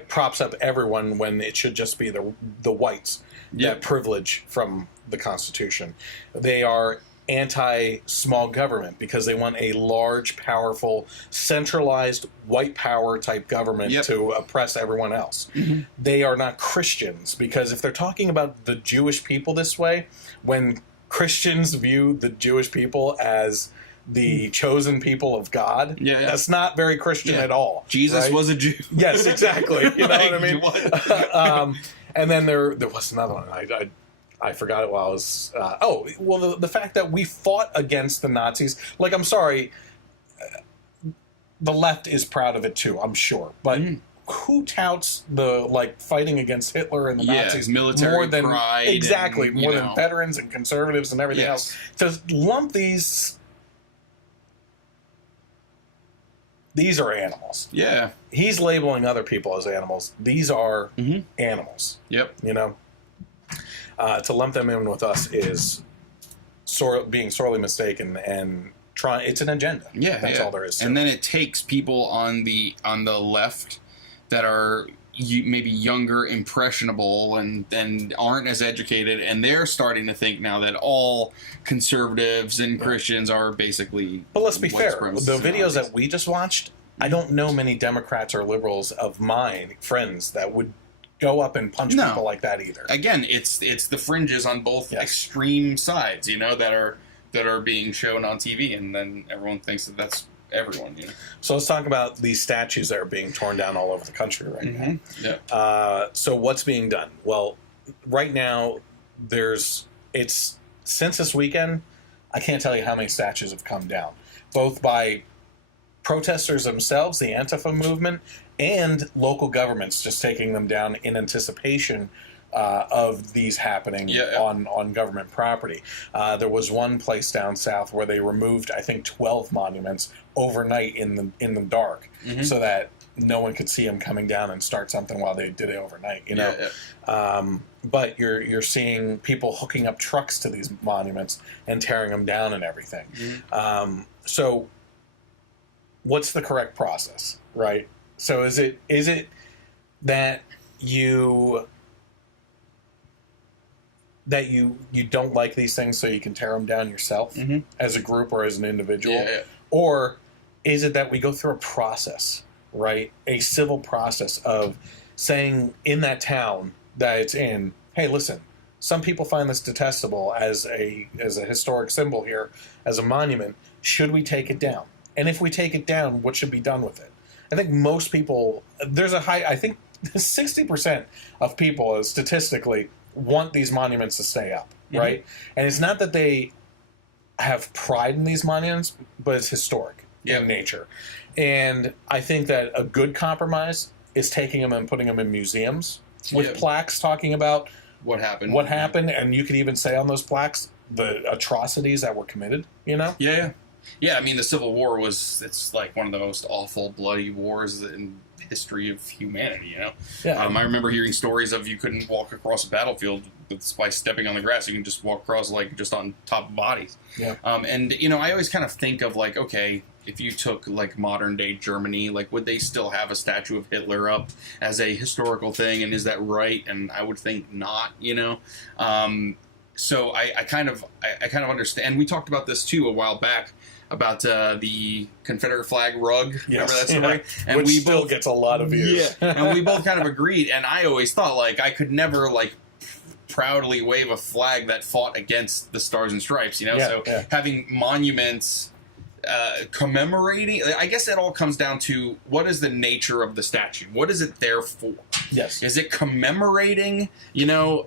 props up everyone when it should just be the whites that privilege from the Constitution. They are anti-small government because they want a large, powerful, centralized white power type government to oppress everyone else. They are not Christians because if they're talking about the Jewish people this way, when Christians view the Jewish people as the chosen people of God, that's not very Christian at all. Jesus was a Jew. Yes, exactly. You know what I mean? And then there was another one. I forgot it while I was... the fact that we fought against the Nazis. Like, I'm sorry, the left is proud of it too, I'm sure. But who touts the, fighting against Hitler and the Nazis military more than... pride. Exactly, more than veterans and conservatives and everything else. To lump these are animals. Yeah. He's labeling other people as animals. These are animals. Yep. To lump them in with us is being sorely mistaken and trying. It's an agenda. Yeah, that's all there is. And then it takes people on the left that are maybe younger, impressionable, and aren't as educated, and they're starting to think now that all conservatives and Christians are basically. But let's be fair. The videos that we just watched, I don't know many Democrats or liberals of mine, friends, that would go up and punch people like that either. Again, it's the fringes on both extreme sides, that are being shown on TV, and then everyone thinks that that's everyone. So let's talk about these statues that are being torn down all over the country right now. Yeah. So what's being done? Well, right now since this weekend, I can't tell you how many statues have come down, both by protesters themselves, the Antifa movement, and local governments just taking them down in anticipation of these happening on government property. There was one place down south where they removed, I think, 12 monuments overnight in the dark, so that no one could see them coming down and start something while they did it overnight. But you're seeing people hooking up trucks to these monuments and tearing them down and everything. So what's the correct process, right? So is it that you that you don't like these things so you can tear them down yourself as a group or as an individual? Yeah. Or is it that we go through a process, right? A civil process of saying in that town that it's in, hey, listen, some people find this detestable as a historic symbol here, as a monument. Should we take it down? And if we take it down, what should be done with it? I think most people, I think 60% of people statistically want these monuments to stay up, right? And it's not that they have pride in these monuments, but it's historic in nature. And I think that a good compromise is taking them and putting them in museums with plaques talking about what happened. And you could even say on those plaques the atrocities that were committed, you know? Yeah, I mean, the Civil War it's like one of the most awful, bloody wars in history of humanity, you know? Yeah. I remember hearing stories of you couldn't walk across a battlefield by stepping on the grass. You can just walk across, like, just on top of bodies. Yeah. And, you know, I always kind of think of, like, okay, if you took, like, modern-day Germany, like, would they still have a statue of Hitler up as a historical thing, and is that right? And I would think not, you know? So I kind of understand. We talked about this, too, a while back, about the Confederate flag rug. Remember that story? And which still gets a lot of views. Yeah, and we both kind of agreed. And I always thought, like, I could never, like, proudly wave a flag that fought against the Stars and Stripes, you know? Having monuments commemorating, I guess it all comes down to what is the nature of the statue? What is it there for? Yes. Is it commemorating, you know,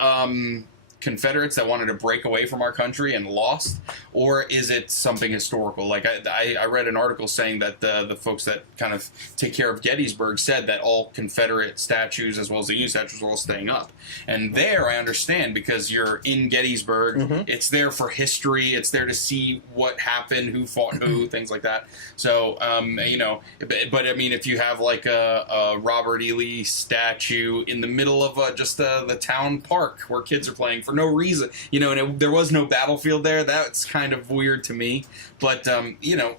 Confederates that wanted to break away from our country and lost, or is it something historical? Like I read an article saying that the folks that kind of take care of Gettysburg said that all Confederate statues as well as the Union statues were all staying up. And there I understand, because you're in Gettysburg, it's there for history, it's there to see what happened, who fought who, things like that. So you know, but I mean, if you have like a Robert E. Lee statue in the middle of just the town park where kids are playing for no reason, you know, and there was no battlefield there, that's kind of weird to me. But you know,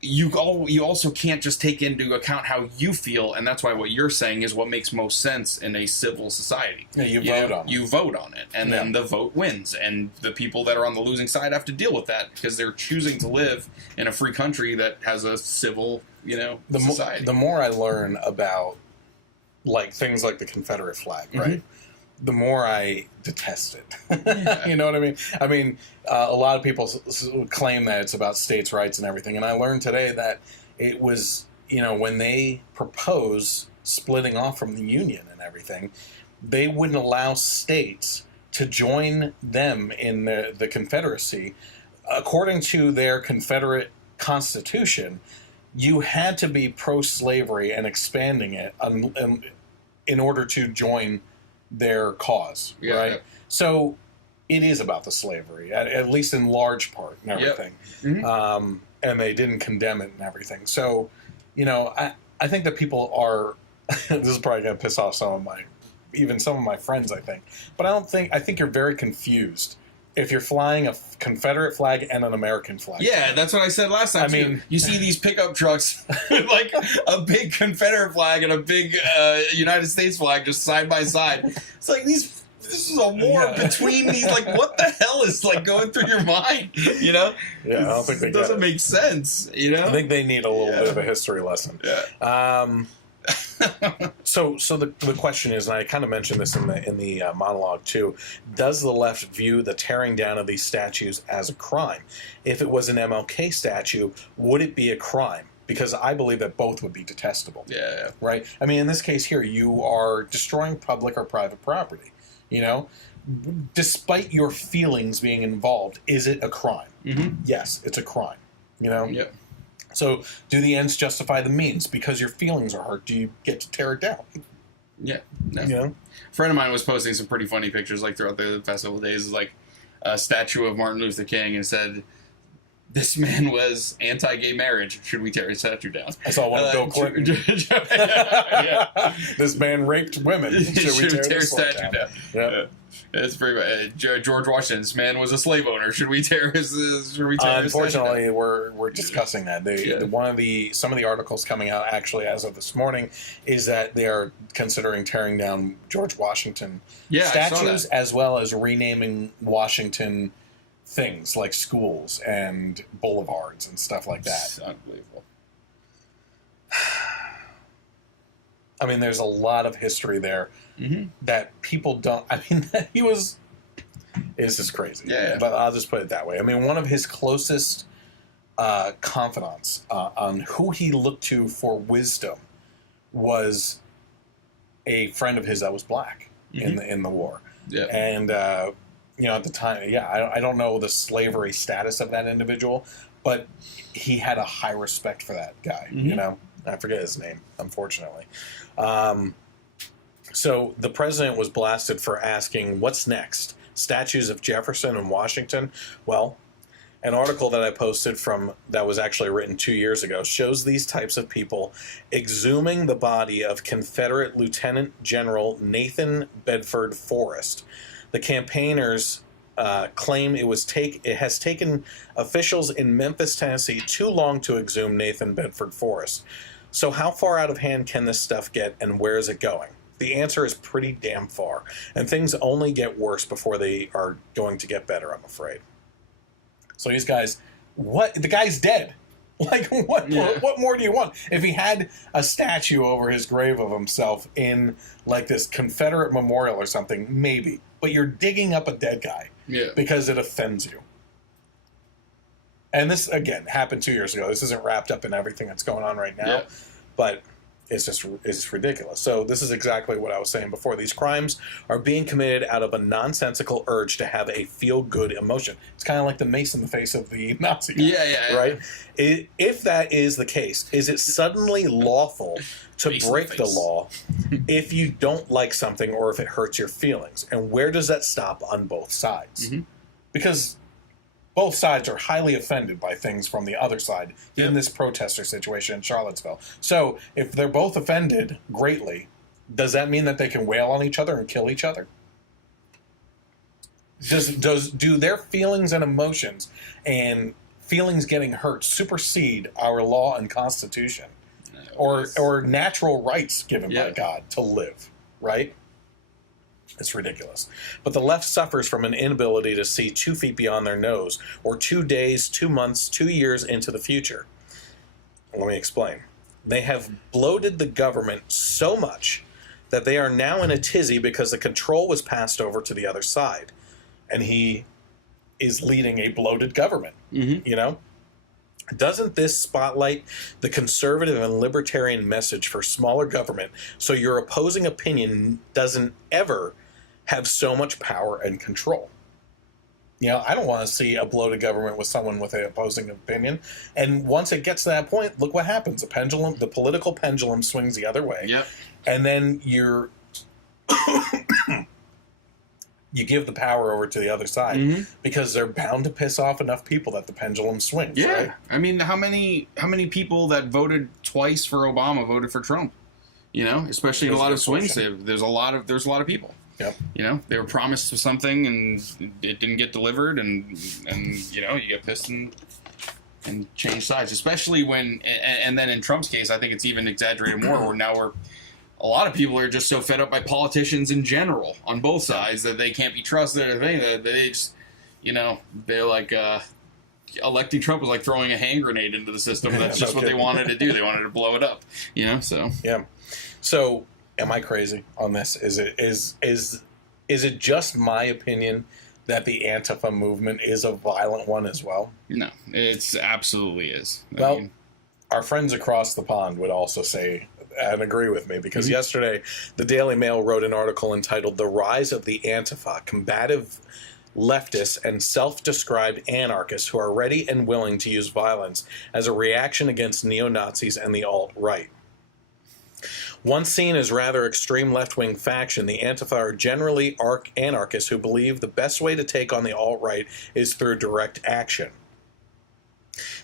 you also can't just take into account how you feel, and that's why what you're saying is what makes most sense in a civil society. Yeah, you vote on it, and then the vote wins, and the people that are on the losing side have to deal with that because they're choosing to live in a free country that has a civil, you know, society. The more I learn about like things like the Confederate flag, right? The more I detest it. You know what I mean? I mean, a lot of people claim that it's about states' rights and everything, and I learned today that it was, you know, when they propose splitting off from the Union and everything, they wouldn't allow states to join them in the Confederacy. According to their Confederate Constitution, you had to be pro-slavery and expanding it in order to join their cause, right? So it is about the slavery, at least in large part and everything. And they didn't condemn it and everything. So, you know, I think that people are, this is probably going to piss off some of my friends, I think. But I think you're very confused if you're flying a Confederate flag and an American flag. Yeah, that's what I said last time. I mean, you see these pickup trucks with like a big Confederate flag and a big United States flag just side by side. It's like this is a war between these. Like, what the hell is like going through your mind? You know? Yeah, I don't think they it doesn't make sense. You know? I think they need a little bit of a history lesson. Yeah. So the question is, and I kind of mentioned this in the monologue too, does the left view the tearing down of these statues as a crime? If it was an MLK statue, would it be a crime? Because I believe that both would be detestable. Yeah. Right? I mean, in this case here, you are destroying public or private property. You know? Despite your feelings being involved, is it a crime? Yes, it's a crime. You know? Yeah. So, do the ends justify the means? Because your feelings are hurt, do you get to tear it down? Yeah. No. You know? A friend of mine was posting some pretty funny pictures, like, throughout the past couple of days, like a statue of Martin Luther King, and said, this man was anti-gay marriage. Should we tear his statue down? I saw one of Bill Clinton. Yeah. This man raped women. Should we tear his statue down? Yeah. It's pretty bad. George Washington, this man was a slave owner. Should we tear his? Unfortunately, we're discussing that. Some of the articles coming out actually as of this morning is that they are considering tearing down George Washington statues as well as renaming Washington things like schools and boulevards and stuff like that. It's unbelievable. I mean, there's a lot of history there that people don't. I mean, it's just crazy. Yeah. But I'll just put it that way. I mean, one of his closest confidants on who he looked to for wisdom was a friend of his that was black in the war. Yeah. And at the time, I don't know the slavery status of that individual, but he had a high respect for that guy. You know, I forget his name, unfortunately. So the president was blasted for asking, what's next? Statues of Jefferson and Washington? Well, an article that I posted that was actually written 2 years ago shows these types of people exhuming the body of Confederate Lieutenant General Nathan Bedford Forrest. The campaigners claim it has taken officials in Memphis, Tennessee too long to exhume Nathan Bedford Forrest. So how far out of hand can this stuff get, and where is it going? The answer is pretty damn far, and things only get worse before they are going to get better, I'm afraid. So these guys, the guy's dead. Like, what more do you want? If he had a statue over his grave of himself in, like, this Confederate memorial or something, maybe. But you're digging up a dead guy because it offends you. And this, again, happened 2 years ago. This isn't wrapped up in everything that's going on right now. But it's ridiculous. So this is exactly what I was saying before. These crimes are being committed out of a nonsensical urge to have a feel-good emotion. It's kind of like the mace in the face of the Nazi guy, right? If that is the case, is it suddenly lawful to break the law if you don't like something or if it hurts your feelings? And where does that stop on both sides? Because both sides are highly offended by things from the other side in this protester situation in Charlottesville. So if they're both offended greatly, does that mean that they can wail on each other and kill each other? Do their feelings and emotions and feelings getting hurt supersede our law and constitution or natural rights given by God to live, right? It's ridiculous. But the left suffers from an inability to see 2 feet beyond their nose, or 2 days, 2 months, 2 years into the future. Let me explain. They have bloated the government so much that they are now in a tizzy because the control was passed over to the other side. And he is leading a bloated government, you know? Doesn't this spotlight the conservative and libertarian message for smaller government so your opposing opinion doesn't ever have so much power and control? You know, I don't want to see a bloated government with someone with an opposing opinion. And once it gets to that point, look what happens. The political pendulum swings the other way. And then you give the power over to the other side because they're bound to piss off enough people that the pendulum swings. Right? I mean, how many people that voted twice for Obama voted for Trump? You know, especially in a lot of swing states. There's a lot of people. You know, they were promised something and it didn't get delivered, and you know, you get pissed and change sides. Especially when, and then in Trump's case, I think it's even exaggerated more. Where now a lot of people are just so fed up by politicians in general on both sides that they can't be trusted. That they just, you know, they're like electing Trump was like throwing a hand grenade into the system. That's just what they wanted to do. They wanted to blow it up. You know, so So, am I crazy on this? Is it just my opinion that the Antifa movement is a violent one as well? No, it's absolutely is. Well, our friends across the pond would also say and agree with me, because yesterday the Daily Mail wrote an article entitled "The Rise of the Antifa: Combative Leftists and Self-Described Anarchists Who Are Ready and Willing to Use Violence as a Reaction Against Neo-Nazis and the Alt-Right." Once seen as rather extreme left-wing faction, the Antifa are generally anarchists who believe the best way to take on the alt-right is through direct action.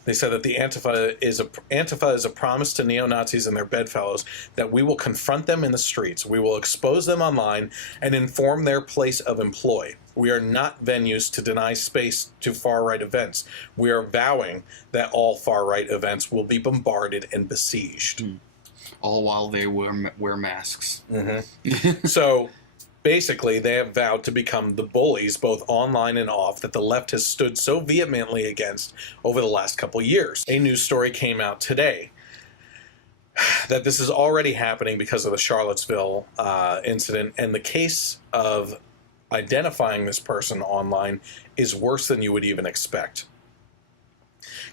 They said that the Antifa is a promise to neo-Nazis and their bedfellows that we will confront them in the streets, we will expose them online, and inform their place of employ. We are not venues to deny space to far-right events. We are vowing that all far-right events will be bombarded and besieged. All while they wear masks. Mm-hmm. So basically, they have vowed to become the bullies, both online and off, that the left has stood so vehemently against over the last couple of years. A news story came out today that this is already happening because of the Charlottesville incident, and the case of identifying this person online is worse than you would even expect.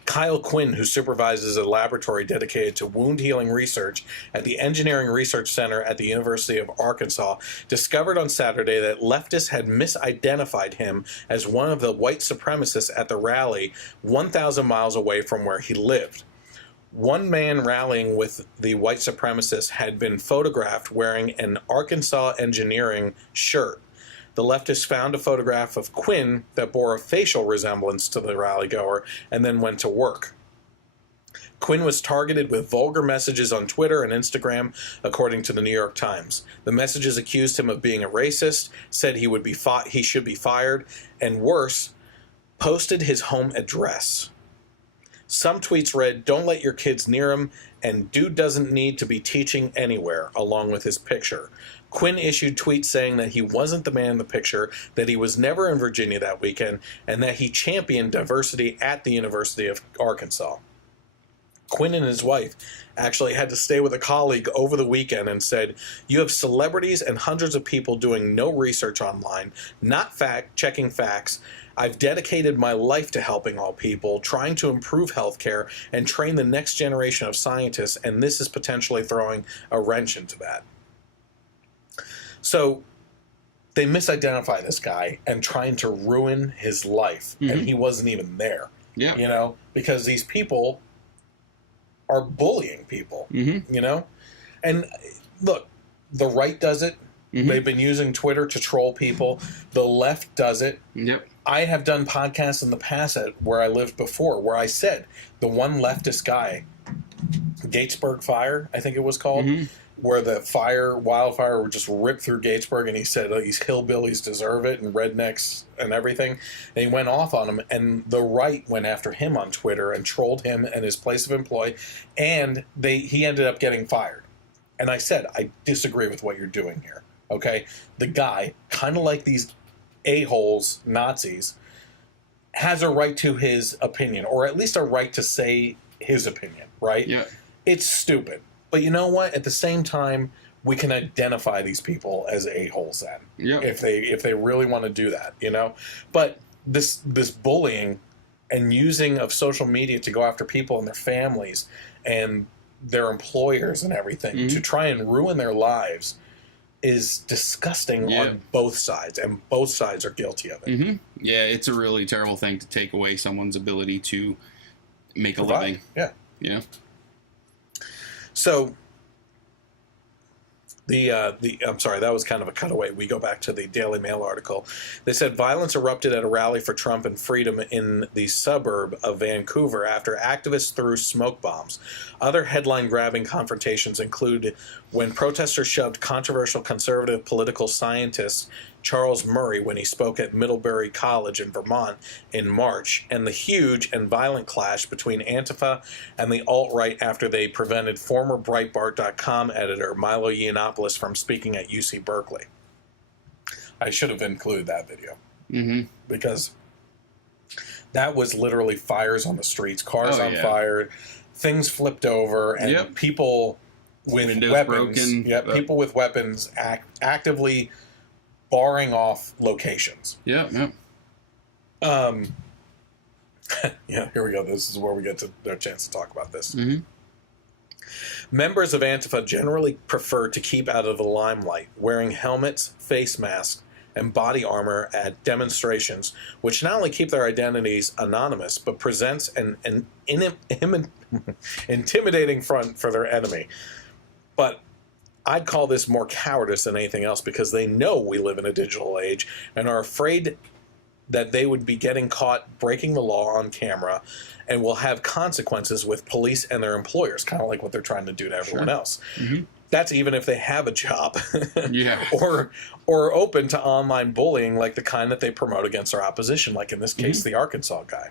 Kyle Quinn, who supervises a laboratory dedicated to wound healing research at the Engineering Research Center at the University of Arkansas, discovered on Saturday that leftists had misidentified him as one of the white supremacists at the rally 1,000 miles away from where he lived. One man rallying with the white supremacists had been photographed wearing an Arkansas Engineering shirt. The leftists found a photograph of Quinn that bore a facial resemblance to the rally-goer and then went to work. Quinn was targeted with vulgar messages on Twitter and Instagram, according to the New York Times. The messages accused him of being a racist, said he should be fired, and worse, posted his home address. Some tweets read, "Don't let your kids near him," and "Dude doesn't need to be teaching anywhere," along with his picture. Quinn issued tweets saying that he wasn't the man in the picture, that he was never in Virginia that weekend, and that he championed diversity at the University of Arkansas. Quinn and his wife actually had to stay with a colleague over the weekend and said, "You have celebrities and hundreds of people doing no research online, not fact-checking facts. I've dedicated my life to helping all people, trying to improve healthcare, and train the next generation of scientists, and this is potentially throwing a wrench into that." So they misidentify this guy and trying to ruin his life, and he wasn't even there. Yeah, you know, because these people are bullying people. You know, and look, the right does it. They've been using Twitter to troll people. The left does it. Yep. I have done podcasts in the past where I lived before, where I said the one leftist guy, Gatesburg Fire, I think it was called, where the wildfire would just rip through Gatesburg, and he said, "Oh, these hillbillies deserve it, and rednecks and everything." And he went off on him, and the right went after him on Twitter and trolled him and his place of employ, and he ended up getting fired. And I said, I disagree with what you're doing here, okay? The guy, kind of like these a-holes, Nazis, has a right to his opinion, or at least a right to say his opinion, right? Yeah. It's stupid. But you know what? At the same time, we can identify these people as a-holes then. Yeah. If they really want to do that, you know? But this bullying and using of social media to go after people and their families and their employers and everything to try and ruin their lives is disgusting on both sides, and both sides are guilty of it. Yeah, it's a really terrible thing to take away someone's ability to make a living. Yeah. Yeah. So I'm sorry, that was kind of a cutaway. We go back to the Daily Mail article. They said violence erupted at a rally for Trump and freedom in the suburb of Vancouver after activists threw smoke bombs. Other headline-grabbing confrontations include when protesters shoved controversial conservative political scientist Charles Murray when he spoke at Middlebury College in Vermont in March, and the huge and violent clash between Antifa and the alt-right after they prevented former Breitbart.com editor Milo Yiannopoulos from speaking at UC Berkeley. I should have included that video. Because that was literally fires on the streets, cars on fire, things flipped over, and people with Windows weapons. broken. People with weapons actively barring off locations. Yeah. Yeah, here we go. This is where we get to their chance to talk about this. Members of Antifa generally prefer to keep out of the limelight, wearing helmets, face masks, and body armor at demonstrations, which not only keep their identities anonymous, but presents an intimidating front for their enemy. But I'd call this more cowardice than anything else, because they know we live in a digital age and are afraid that they would be getting caught breaking the law on camera and will have consequences with police and their employers, kind of like what they're trying to do to everyone else. Mm-hmm. That's even if they have a job. Yeah. Or open to online bullying like the kind that they promote against their opposition, like in this case, the Arkansas guy.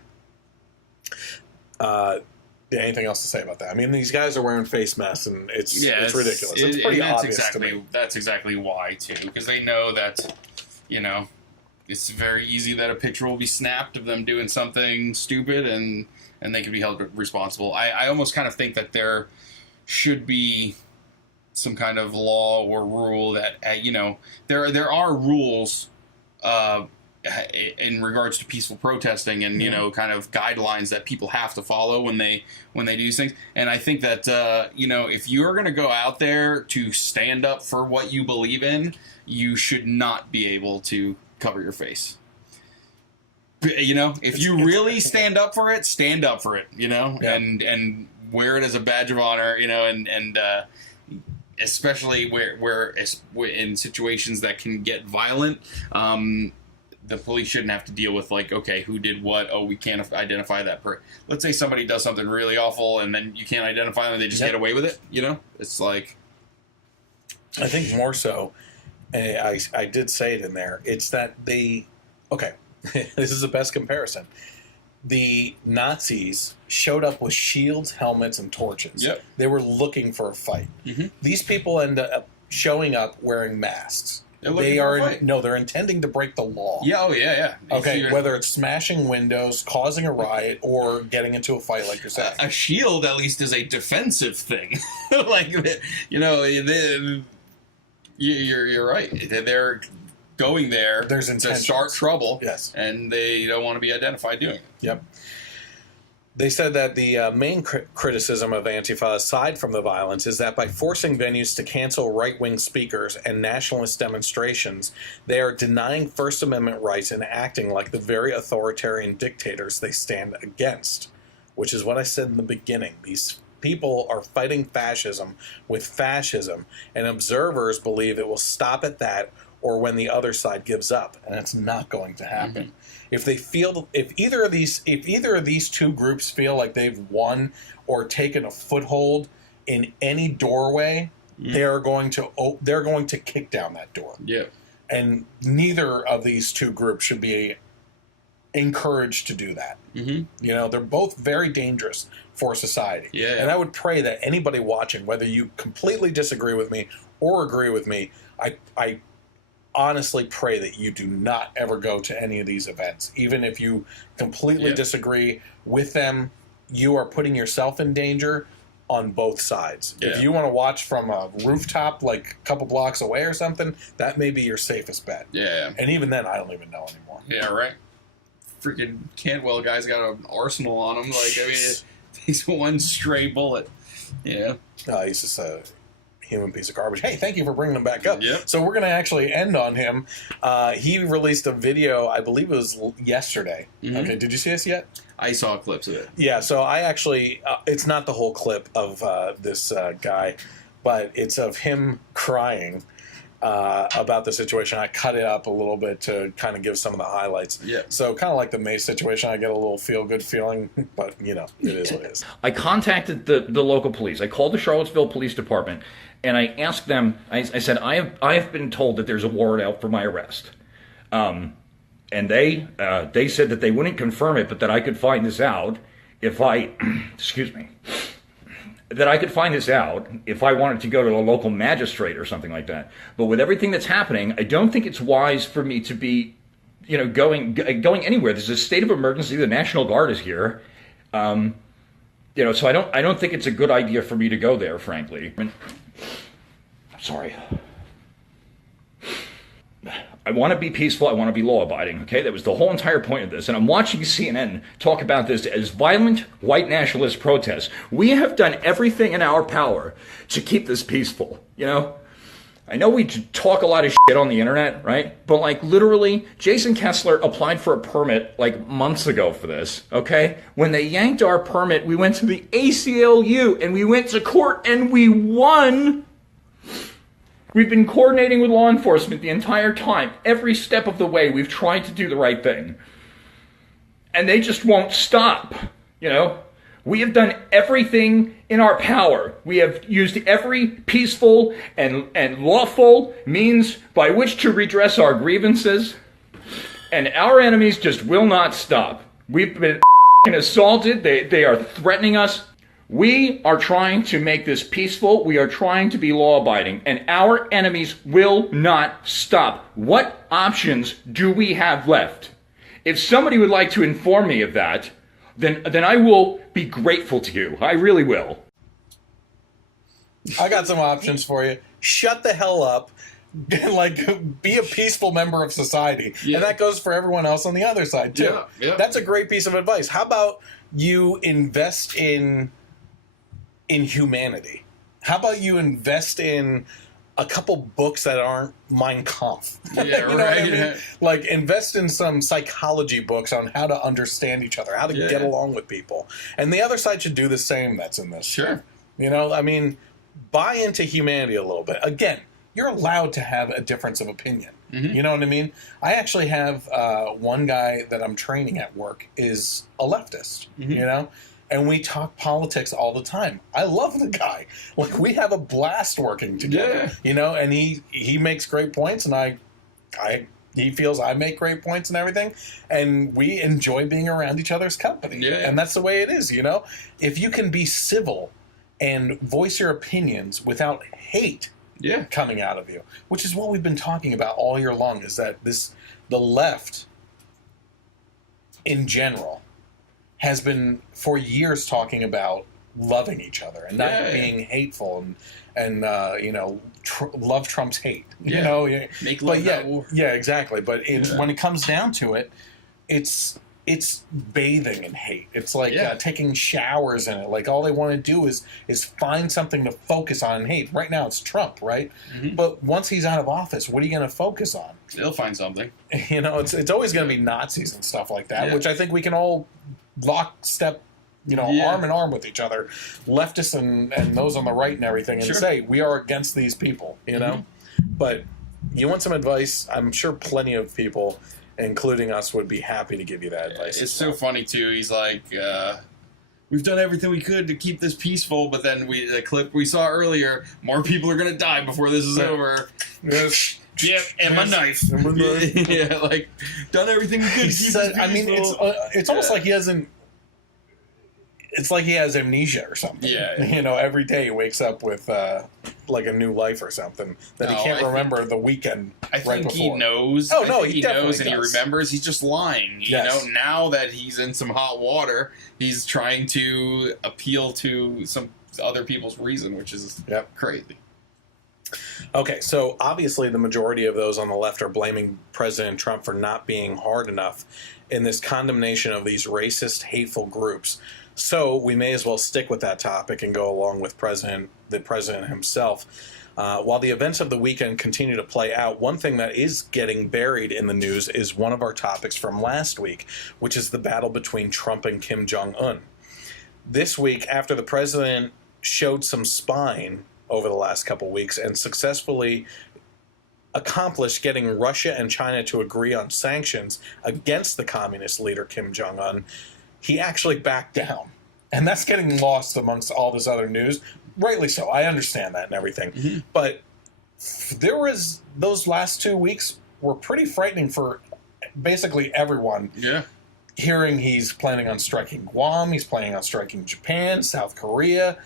Anything else to say about that? I mean, these guys are wearing face masks, and it's ridiculous. It's pretty obvious to me. That's exactly why, too, because they know that, you know, it's very easy that a picture will be snapped of them doing something stupid, and they can be held responsible. I almost kind of think that there should be some kind of law or rule that, you know, there are rules in regards to peaceful protesting and, you know, kind of guidelines that people have to follow when they do these things. And I think that, you know, if you're going to go out there to stand up for what you believe in, you should not be able to cover your face. You know, if you really stand up for it, you know, and wear it as a badge of honor, you know, and especially where in situations that can get violent, the police shouldn't have to deal with, like, okay, who did what? Oh, we can't identify that person. Let's say somebody does something really awful and then you can't identify them and they just get away with it, you know? It's like... I think more so, and I did say it in there, it's that they... Okay, this is the best comparison. The Nazis showed up with shields, helmets, and torches. Yep. They were looking for a fight. Mm-hmm. These people end up showing up wearing masks. They're intending to break the law. Yeah, yeah. Okay, whether it's smashing windows, causing a riot, or getting into a fight, like you're saying. A shield, at least, is a defensive thing. Like, you know, you're right. They're going there to start trouble. Yes. And they don't want to be identified doing it. Yep. They said that the main criticism of Antifa, aside from the violence, is that by forcing venues to cancel right-wing speakers and nationalist demonstrations, they are denying First Amendment rights and acting like the very authoritarian dictators they stand against, which is what I said in the beginning. These people are fighting fascism with fascism, and observers believe it will stop at that or when the other side gives up, and it's not going to happen. Mm-hmm. If either of these two groups feel like they've won or taken a foothold in any doorway, they're going to kick down that door. Yeah. And neither of these two groups should be encouraged to do that. Mm-hmm. You know, they're both very dangerous for society. Yeah. And I would pray that anybody watching, whether you completely disagree with me or agree with me, I honestly pray that you do not ever go to any of these events. Even if you completely disagree with them, you are putting yourself in danger on both sides. Yeah. If you want to watch from a rooftop like a couple blocks away or something, that may be your safest bet. Yeah. And even then, I don't even know anymore. Yeah, right. Freaking Cantwell guy's got an arsenal on him. Like, I mean, it takes one stray bullet. Yeah. He's just a human piece of garbage. Hey, thank you for bringing him back up. Yep. So we're going to actually end on him. He released a video, I believe it was yesterday. Mm-hmm. Okay, did you see this yet? I saw clips of it. Yeah, so I actually, it's not the whole clip of this guy, but it's of him crying about the situation. I cut it up a little bit to kind of give some of the highlights. Yeah. So kind of like the Mace situation, I get a little feel-good feeling, but, you know, it is what it is. I contacted the local police. I called the Charlottesville Police Department, and I asked them, I said, I have been told that there's a warrant out for my arrest. And they said that they wouldn't confirm it, but that I could find this out if I, excuse me, that I could find this out if I wanted to go to a local magistrate or something like that. But with everything that's happening, I don't think it's wise for me to be, you know, going anywhere. There's a state of emergency. The National Guard is here. You know, so I don't think it's a good idea for me to go there, frankly. Sorry. I want to be peaceful. I want to be law-abiding, okay? That was the whole entire point of this. And I'm watching CNN talk about this as violent white nationalist protests. We have done everything in our power to keep this peaceful, you know? I know we talk a lot of shit on the internet, right? But, like, literally, Jason Kessler applied for a permit, like, months ago for this, okay? When they yanked our permit, we went to the ACLU, and we went to court, and we won. We've been coordinating with law enforcement the entire time. Every step of the way, we've tried to do the right thing. and they just won't stop. You know, we have done everything in our power. We have used every peaceful and lawful means by which to redress our grievances, and our enemies just will not stop. We've been assaulted. They are threatening us. We are trying to make this peaceful. We are trying to be law-abiding, and our enemies will not stop. What options do we have left? If somebody would like to inform me of that, then I will be grateful to you. I really will. I got some options for you. Shut the hell up. Like, be a peaceful member of society. Yeah. And that goes for everyone else on the other side, too. Yeah. That's a great piece of advice. How about you invest in humanity? How about you invest in a couple books that aren't Mein Kampf? Yeah, you know right. What I mean? Like, invest in some psychology books on how to understand each other, how to get along with people. And the other side should do the same that's in this. Sure. You know, I mean, buy into humanity a little bit. Again, you're allowed to have a difference of opinion. Mm-hmm. You know what I mean? I actually have one guy that I'm training at work is a leftist, you know? And we talk politics all the time. I love the guy. Like, we have a blast working together, you know? And he makes great points, and he feels I make great points and everything. And we enjoy being around each other's company. Yeah. And that's the way it is, you know? If you can be civil and voice your opinions without hate coming out of you, which is what we've been talking about all year long, is that the left in general has been for years talking about loving each other and not being hateful and you know, love trumps hate. You know, make love not war. Yeah, exactly. But when it comes down to it, it's bathing in hate. It's like taking showers in it. Like, all they want to do is find something to focus on and hate. Right now it's Trump, right? Mm-hmm. But once he's out of office, what are you going to focus on? They'll find something. You know, it's always going to be Nazis and stuff like that, which I think we can all lockstep, you know, arm in arm with each other, leftists and those on the right and everything, and say we are against these people, you know? But you want some advice? I'm sure plenty of people, including us, would be happy to give you that advice. It's so funny, too. He's like, we've done everything we could to keep this peaceful, but then the clip we saw earlier, more people are going to die before this is over. Yes. Yeah, and my knife. Yeah, like, done everything we could to keep this peaceful. I mean, it's almost like he hasn't... It's like he has amnesia or something. Yeah. You know, every day he wakes up with like a new life or something that he can't remember the weekend right before. I think he knows. Oh, no, he knows and he remembers. He's just lying. You know, now that he's in some hot water, he's trying to appeal to some other people's reason, which is crazy. Okay, so obviously the majority of those on the left are blaming President Trump for not being hard enough in this condemnation of these racist, hateful groups. So we may as well stick with that topic and go along with the president himself. While the events of the weekend continue to play out, one thing that is getting buried in the news is one of our topics from last week, which is the battle between Trump and Kim Jong Un. This week, after the president showed some spine over the last couple weeks and successfully accomplished getting Russia and China to agree on sanctions against the communist leader Kim Jong Un, he actually backed down. And that's getting lost amongst all this other news. Rightly so. I understand that and everything. But those last 2 weeks were pretty frightening for basically everyone. Yeah. Hearing he's planning on striking Guam, he's planning on striking Japan, South Korea,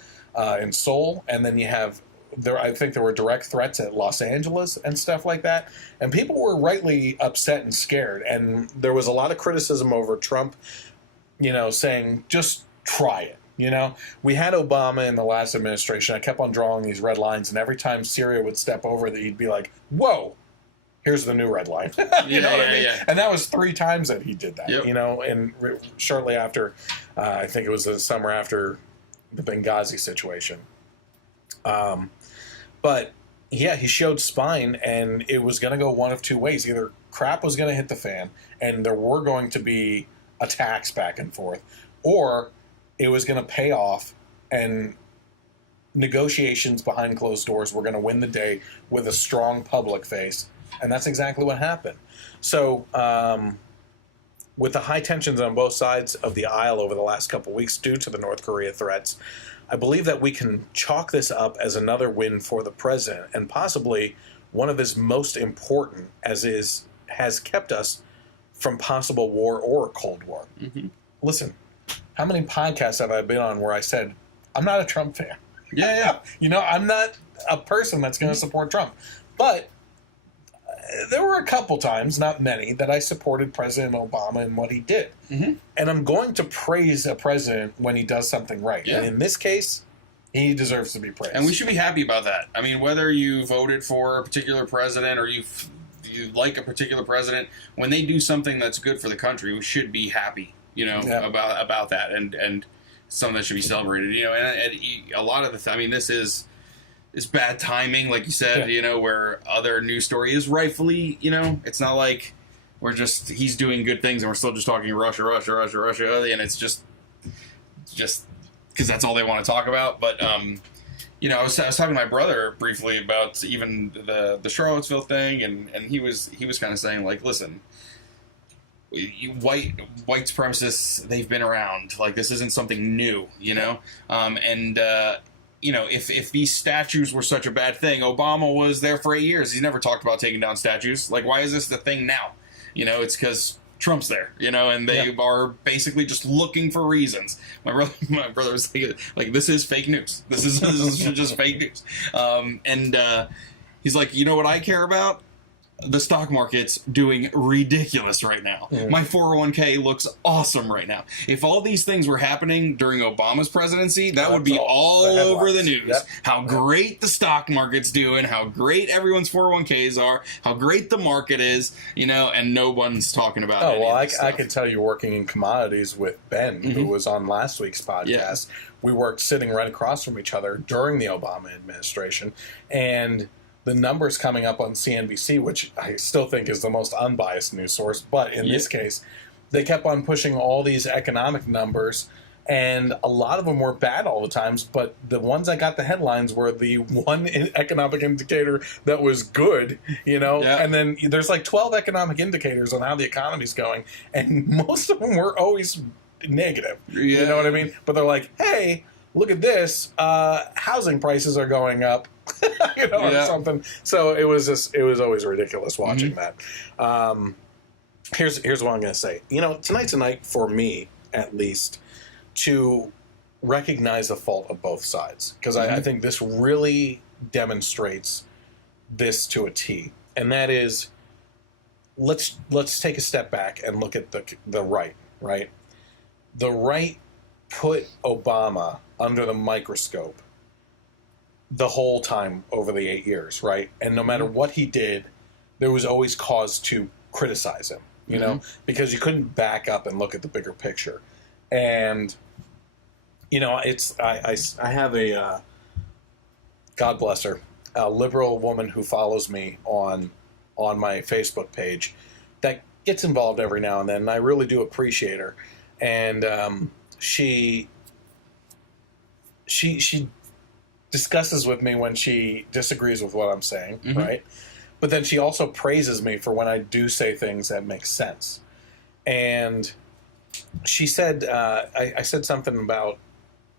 in Seoul, and then you have I think there were direct threats at Los Angeles and stuff like that, and people were rightly upset and scared, and there was a lot of criticism over Trump, you know, saying just try it. You know, we had Obama in the last administration. I kept on drawing these red lines, and every time Syria would step over, that he'd be like, "Whoa, here's the new red line." You know what I mean? And that was 3 times that he did that. You know, and shortly after, I think it was the summer after the Benghazi situation. But yeah, he showed spine, and it was going to go one of 2 ways. Either crap was going to hit the fan, and there were going to be attacks back and forth, or it was going to pay off, and negotiations behind closed doors were going to win the day with a strong public face, and that's exactly what happened. So with the high tensions on both sides of the aisle over the last couple of weeks due to the North Korea threats, I believe that we can chalk this up as another win for the president, and possibly one of his most important, has kept us from possible war or a Cold War. Mm-hmm. Listen, how many podcasts have I been on where I said, I'm not a Trump fan? Yeah. You know, I'm not a person that's going to support Trump. But there were a couple times, not many, that I supported President Obama and what he did. Mm-hmm. And I'm going to praise a president when he does something right. Yeah. And in this case, he deserves to be praised. And we should be happy about that. I mean, whether you voted for a particular president or you like a particular president, when they do something that's good for the country, we should be happy, about that, and something that should be celebrated. And a lot of the I mean, this is bad timing, like you said. Where other news story is rightfully, it's not like he's doing good things and we're still just talking Russia, and it's just because that's all they want to talk about. But I was talking to my brother briefly about even the Charlottesville thing, and he was kind of saying, like, listen, white supremacists, they've been around. Like, this isn't something new, if these statues were such a bad thing, Obama was there for 8 years. He never talked about taking down statues. Like, why is this the thing now? It's because Trump's there, and they are basically just looking for reasons. My brother was like, this is fake news. This is just fake news. He's like, you know what I care about? The stock market's doing ridiculous right now. Mm. My 401k looks awesome right now. If all these things were happening during Obama's presidency, that would be all over the news. Yep. How great the stock market's doing, how great everyone's 401ks are, how great the market is, and no one's talking about it. Oh, well, I can tell you, working in commodities with Ben, Mm-hmm. who was on last week's podcast, we worked sitting right across from each other during the Obama administration, and the numbers coming up on CNBC, which I still think is the most unbiased news source, but in this case, they kept on pushing all these economic numbers, and a lot of them were bad all the times, but the ones that got the headlines were the one economic indicator that was good, and then there's like 12 economic indicators on how the economy's going, and most of them were always negative. You know what I mean? But they're like, hey, look at this, housing prices are going up. Or something. So it was always ridiculous watching that. Here's what I'm going to say. Tonight's a night for me, at least, to recognize the fault of both sides, because I think this really demonstrates this to a T, and that is, let's take a step back and look at the right. The right put Obama under the microscope the whole time over the 8 years, right? And no matter what he did, there was always cause to criticize him, because you couldn't back up and look at the bigger picture. And, I have a, God bless her, a liberal woman who follows me on my Facebook page that gets involved every now and then, and I really do appreciate her. And she discusses with me when she disagrees with what I'm saying, right? But then she also praises me for when I do say things that make sense. And she said, I said something about,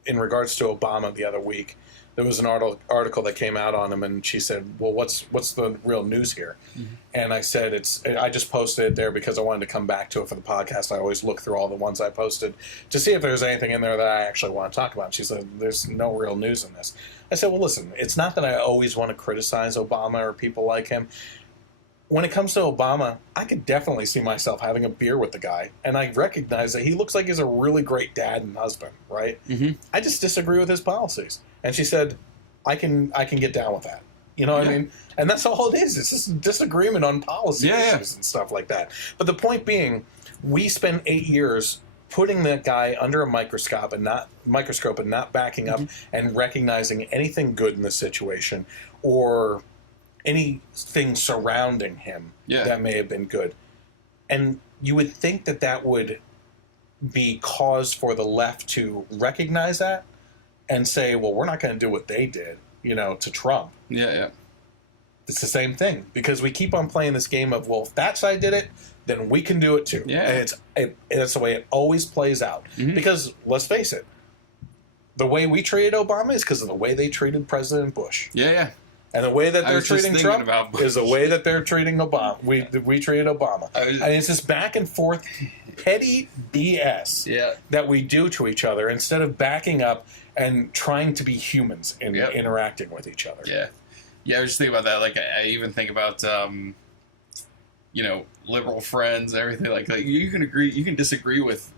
in regards to Obama the other week, there was an article that came out on him, and she said, well, what's the real news here? Mm-hmm. And I said, I just posted it there because I wanted to come back to it for the podcast. I always look through all the ones I posted to see if there's anything in there that I actually want to talk about. She said, there's no real news in this. I said, well, listen, it's not that I always want to criticize Obama or people like him. When it comes to Obama, I could definitely see myself having a beer with the guy, and I recognize that he looks like he's a really great dad and husband, right? Mm-hmm. I just disagree with his policies. And she said, I can get down with that. You know what I mean? And that's all it is. It's just a disagreement on policy issues and stuff like that. But the point being, we spent 8 years putting that guy under a microscope and not backing up and recognizing anything good in the situation or anything surrounding him that may have been good. And you would think that would be cause for the left to recognize that and say, well, we're not going to do what they did, to Trump. Yeah. It's the same thing because we keep on playing this game of, well, if that side did it, then we can do it too. Yeah. And it's the way it always plays out. Because let's face it, the way we treated Obama is because of the way they treated President Bush. Yeah. And the way that they're treating Trump is the way that they're treating Obama. We treated Obama. And it's this back and forth petty BS that we do to each other instead of backing up and trying to be humans and interacting with each other. Yeah. Yeah, I was just thinking about that. Like, I even think about, you know, liberal friends, everything like that. You can agree, you can disagree with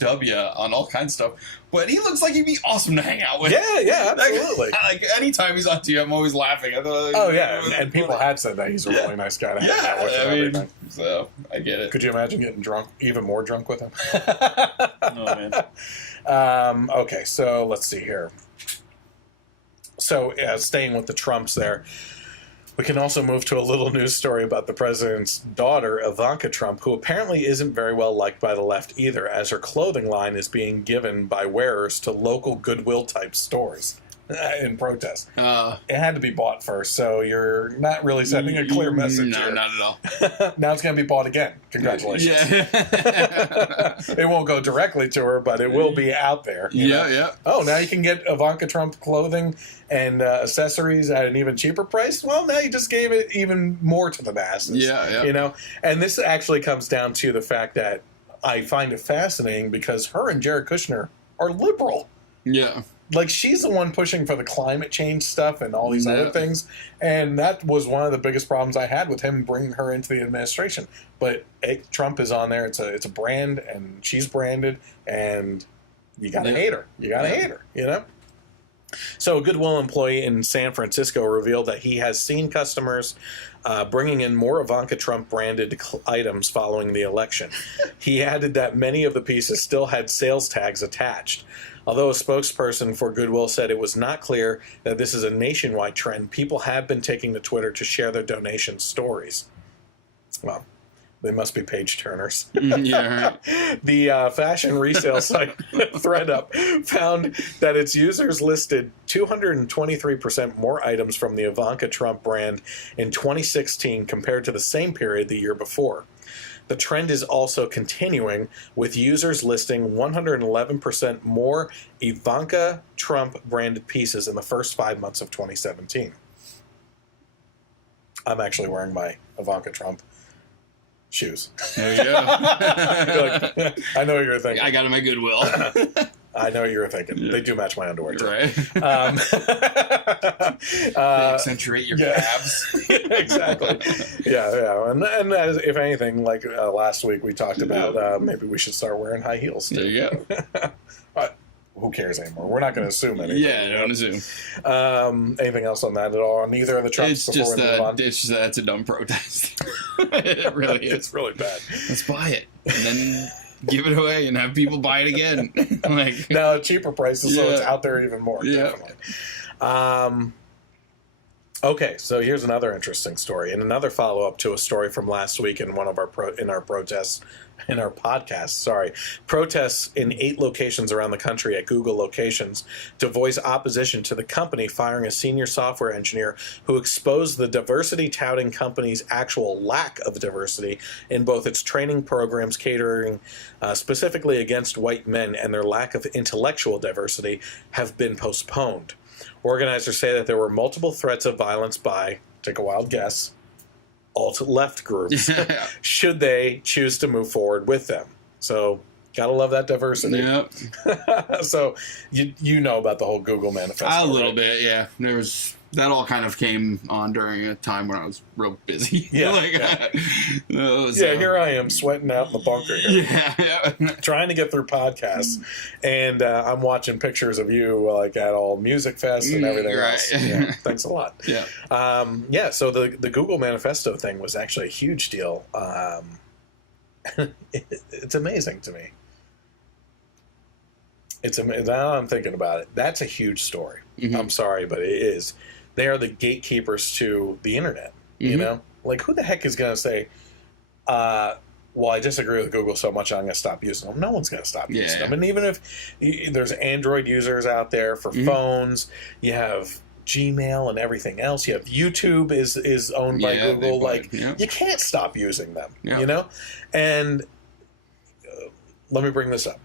W on all kinds of stuff, but he looks like he'd be awesome to hang out with. Yeah, absolutely. Like anytime he's on TV, I'm always laughing. And people had said that he's a really nice guy to hang out with and everything. So I get it. Could you imagine getting drunk, even more drunk with him? Oh man. Okay, so let's see here. So, staying with the Trumps there, we can also move to a little news story about the president's daughter, Ivanka Trump, who apparently isn't very well liked by the left either, as her clothing line is being given by wearers to local Goodwill-type stores in protest. It had to be bought first, so you're not really sending a clear message No, here. not at all. Now it's going to be bought again. Congratulations. Yeah. It won't go directly to her, but it will be out there. you know? Yeah. Oh, now you can get Ivanka Trump clothing and accessories at an even cheaper price. Well, now you just gave it even more to the masses. Yeah. You know, and this actually comes down to the fact that I find it fascinating because her and Jared Kushner are liberal. Yeah. Like, she's the one pushing for the climate change stuff and all these other things. And that was one of the biggest problems I had with him bringing her into the administration. But Trump is on there. It's a brand, and she's branded, and you got to hate her. You got to hate her, you know? So a Goodwill employee in San Francisco revealed that he has seen customers bringing in more Ivanka Trump branded items following the election. He added that many of the pieces still had sales tags attached. Although a spokesperson for Goodwill said it was not clear that this is a nationwide trend, people have been taking to Twitter to share their donation stories. Well, they must be page turners. Yeah, right. The fashion resale site ThredUp found that its users listed 223% more items from the Ivanka Trump brand in 2016 compared to the same period the year before. The trend is also continuing, with users listing 111% more Ivanka Trump branded pieces in the first 5 months of 2017. I'm actually wearing my Ivanka Trump shoes. There you go. I know what you were thinking. I got him at Goodwill. I know what you were thinking. Yeah. They do match my underwear, too. Right. They accentuate your calves. Exactly. Yeah. And as, if anything, like last week we talked about maybe we should start wearing high heels. There you go. Who cares anymore? We're not going to assume anything. Yeah, don't assume. Anything else on that at all? On either of the Trumps before we move on? It's just that's a dumb protest. It really is. It's really bad. Let's buy it and then give it away and have people buy it again. Like, no, cheaper prices, so it's out there even more. Yeah. Definitely. Okay, so here's another interesting story, and another follow-up to a story from last week in one of our protests. In our podcast, protests in 8 locations around the country at Google locations to voice opposition to the company firing a senior software engineer who exposed the diversity-touting company's actual lack of diversity in both its training programs catering specifically against white men and their lack of intellectual diversity have been postponed. Organizers say that there were multiple threats of violence by, take a wild guess, alt-left groups, should they choose to move forward with them. So, gotta love that diversity. Yep. So, you know about the whole Google manifesto, a little bit, yeah. That all kind of came on during a time when I was real busy. Yeah. Here I am sweating out in the bunker here. Yeah. Trying to get through podcasts. And I'm watching pictures of you like at all music fests and everything else. Yeah, thanks a lot. Yeah. So the Google manifesto thing was actually a huge deal. It's amazing to me. Now I'm thinking about it. That's a huge story. Mm-hmm. I'm sorry, but it is. They are the gatekeepers to the internet. You know, like who the heck is going to say, well, I disagree with Google so much I'm going to stop using them. No one's going to stop using them. And even if there's Android users out there for phones, you have Gmail and everything else. You have YouTube is owned by Google. You can't stop using them, you know? And let me bring this up.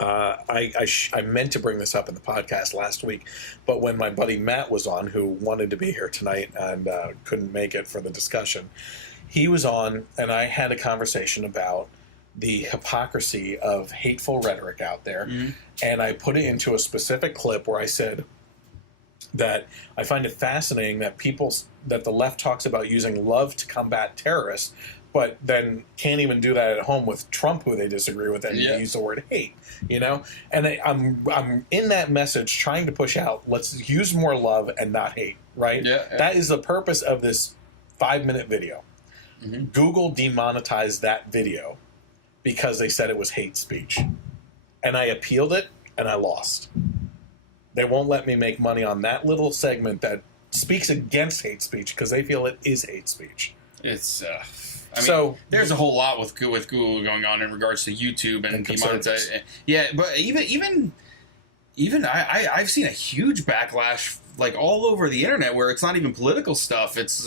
I meant to bring this up in the podcast last week, but when my buddy Matt was on, who wanted to be here tonight and couldn't make it for the discussion, he was on, and I had a conversation about the hypocrisy of hateful rhetoric out there, and I put it into a specific clip where I said that I find it fascinating that that the left talks about using love to combat terrorists, but then can't even do that at home with Trump, who they disagree with, and use the word hate, you know? And I'm in that message trying to push out, let's use more love and not hate, right? That is the purpose of this 5-minute video. Google demonetized that video because they said it was hate speech. And I appealed it, and I lost. They won't let me make money on that little segment that speaks against hate speech because they feel it is hate speech. It's... so there's a whole lot with Google going on in regards to YouTube and demonetization. Yeah, but even I've seen a huge backlash like all over the internet where it's not even political stuff. It's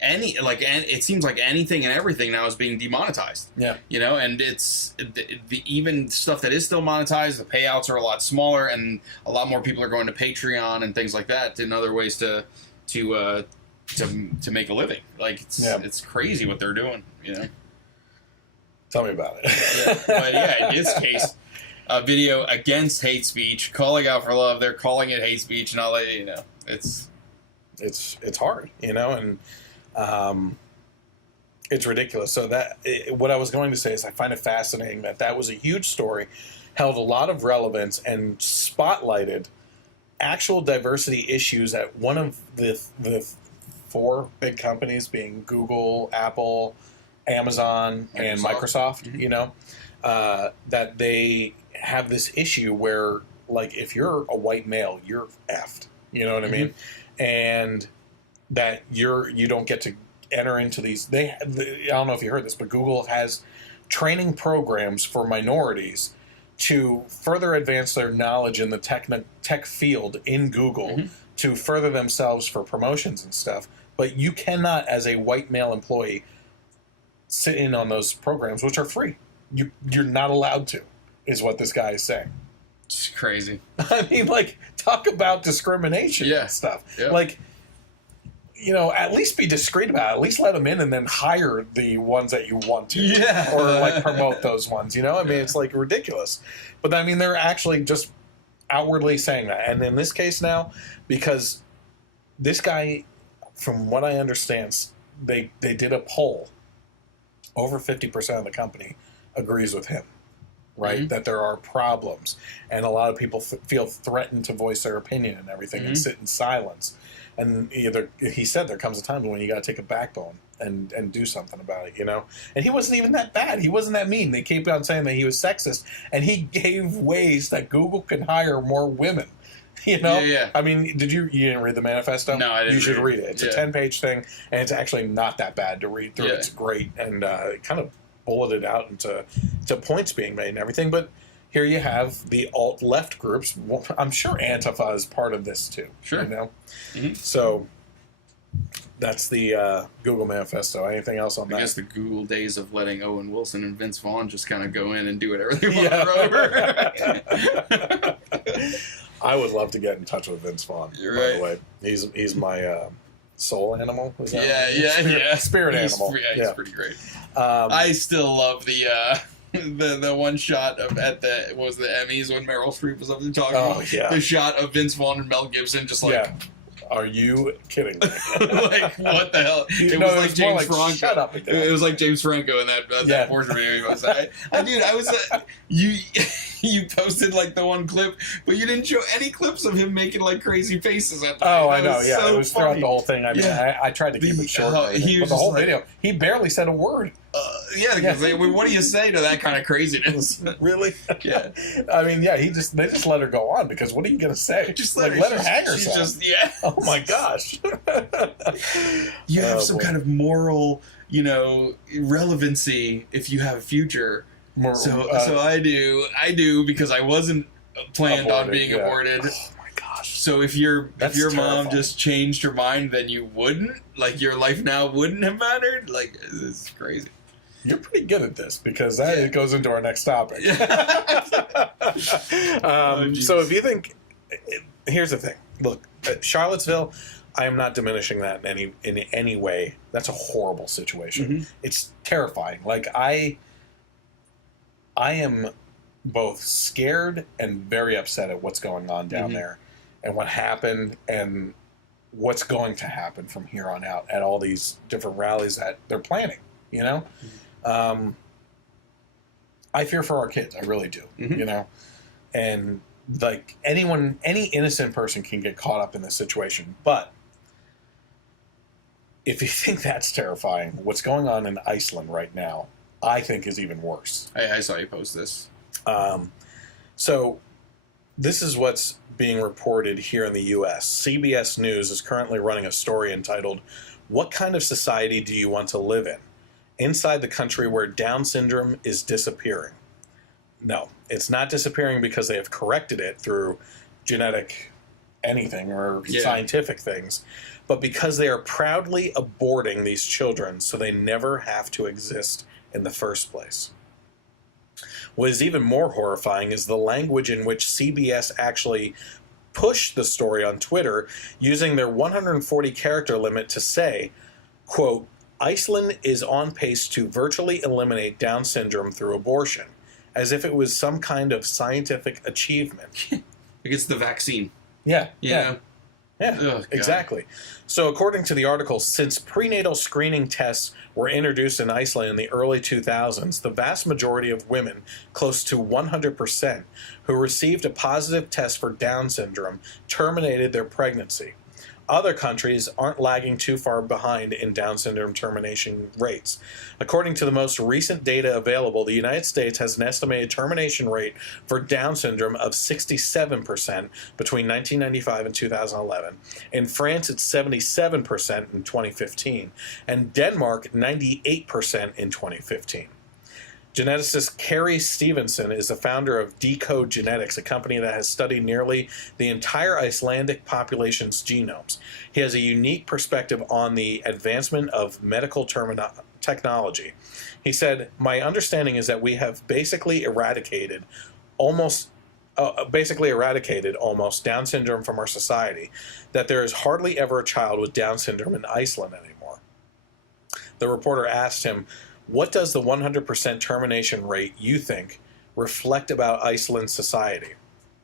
it seems like anything and everything now is being demonetized. Yeah, you know, and it's the even stuff that is still monetized. The payouts are a lot smaller, and a lot more people are going to Patreon and things like that and other ways to make a living. Like it's crazy what they're doing, you know. Tell me about it. But in this case, a video against hate speech, calling out for love. They're calling it hate speech, and all that. You know, it's hard, you know, and it's ridiculous. So what I was going to say is I find it fascinating that was a huge story, held a lot of relevance, and spotlighted actual diversity issues at one of the 4 big companies, being Google, Apple, Amazon, and Microsoft, you know, that they have this issue where, like, if you're a white male, you're effed, you know what I mean? And that you don't get to enter into these, I don't know if you heard this, but Google has training programs for minorities to further advance their knowledge in the tech field in Google, to further themselves for promotions and stuff. But you cannot, as a white male employee, sit in on those programs, which are free. You're not allowed to, is what this guy is saying. It's crazy. I mean, like, talk about discrimination and stuff. Yeah. Like, you know, at least be discreet about it. At least let them in and then hire the ones that you want to. Yeah. Or, like, promote those ones, you know? I mean, it's, like, ridiculous. But, I mean, they're actually just outwardly saying that. And in this case now, because this guy, from what I understand, they did a poll. Over 50% of the company agrees with him, right? That there are problems. And a lot of people feel threatened to voice their opinion and everything and sit in silence. And he said there comes a time when you got to take a backbone and do something about it, you know? And he wasn't even that bad. He wasn't that mean. They kept on saying that he was sexist. And he gave ways that Google can hire more women. You know? Yeah. I mean, you didn't read the manifesto? No, I didn't. You should read it. It's a 10-page thing, and it's actually not that bad to read through. Yeah. It's great, and it kind of bulleted out into points being made and everything. But here you have the alt-left groups. Well, I'm sure Antifa is part of this too. Sure. You know? So that's the Google manifesto. Anything else on that? I guess the Google days of letting Owen Wilson and Vince Vaughn just kind of go in and do whatever they want. I would love to get in touch with Vince Vaughn. You're by the way, he's my soul animal. Is that spirit animal. He's pretty great. I still love the one shot of the Emmys when Meryl Streep was up there talking. Oh yeah, the shot of Vince Vaughn and Mel Gibson just like. Yeah. Are you kidding me? Like, what the hell? It was like James Franco. Shut up. It was like James Franco in that portrait video. I was you posted like the one clip, but you didn't show any clips of him making like crazy faces at the I know, yeah. So it was throughout the whole thing. I mean, I tried to keep it short. But the whole video, he barely said a word. Because what do you say to that kind of craziness? Really? Yeah. I mean, they just let her go on, because what are you going to say? Just let her hang herself. Oh my gosh. You have some kind of moral, relevancy if you have a future. So I do because I wasn't planned on being aborted. Oh my gosh. So if your mom terrifying. just changed her mind, then you wouldn't? Like, your life now wouldn't have mattered? Like, it's crazy. You're pretty good at this because that goes into our next topic. So if you think, here's the thing. Look, Charlottesville, I am not diminishing that in any way. That's a horrible situation. Mm-hmm. It's terrifying. Like I am both scared and very upset at what's going on down there and what happened and what's going to happen from here on out at all these different rallies that they're planning, you know? I fear for our kids. I really do, you know? And like any innocent person can get caught up in this situation. But if you think that's terrifying, what's going on in Iceland right now, I think is even worse. I saw you post this. So this is what's being reported here in the U.S. CBS News is currently running a story entitled, "What Kind of Society Do You Want to Live In? Inside the country where Down syndrome is disappearing." No, it's not disappearing because they have corrected it through genetic anything or scientific things, but because they are proudly aborting these children so they never have to exist in the first place. What is even more horrifying is the language in which CBS actually pushed the story on Twitter using their 140 character limit to say, quote, "Iceland is on pace to virtually eliminate Down syndrome through abortion," as if it was some kind of scientific achievement. Like it's the vaccine. Yeah. Yeah. Yeah, exactly. So according to the article, since prenatal screening tests were introduced in Iceland in the early 2000s, the vast majority of women, close to 100%, who received a positive test for Down syndrome terminated their pregnancy. Other countries aren't lagging too far behind in Down syndrome termination rates. According to the most recent data available, the United States has an estimated termination rate for Down syndrome of 67% between 1995 and 2011. In France, it's 77% in 2015, and Denmark, 98% in 2015. Geneticist Carrie Stevenson is the founder of Decode Genetics, a company that has studied nearly the entire Icelandic population's genomes. He has a unique perspective on the advancement of medical technology. He said, "My understanding is that we have basically eradicated almost Down syndrome from our society, that there is hardly ever a child with Down syndrome in Iceland anymore." The reporter asked him, "What does the 100% termination rate, you think, reflect about Iceland's society?"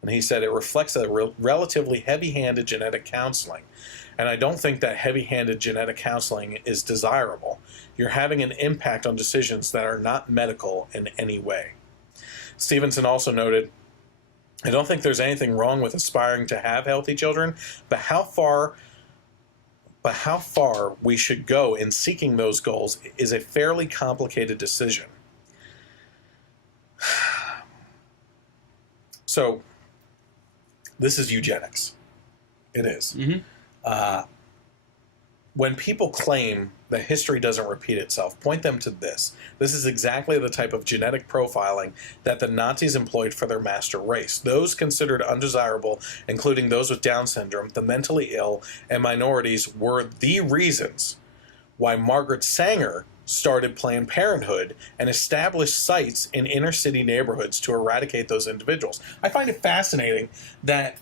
And he said, "It reflects a relatively heavy-handed genetic counseling. And I don't think that heavy-handed genetic counseling is desirable. You're having an impact on decisions that are not medical in any way." Stevenson also noted, "I don't think there's anything wrong with aspiring to have healthy children, but how far we should go in seeking those goals is a fairly complicated decision." So, this is eugenics. It is. When people claim that history doesn't repeat itself, point them to this. This is exactly the type of genetic profiling that the Nazis employed for their master race. Those considered undesirable, including those with Down syndrome, the mentally ill, and minorities, were the reasons why Margaret Sanger started Planned Parenthood and established sites in inner city neighborhoods to eradicate those individuals. I find it fascinating that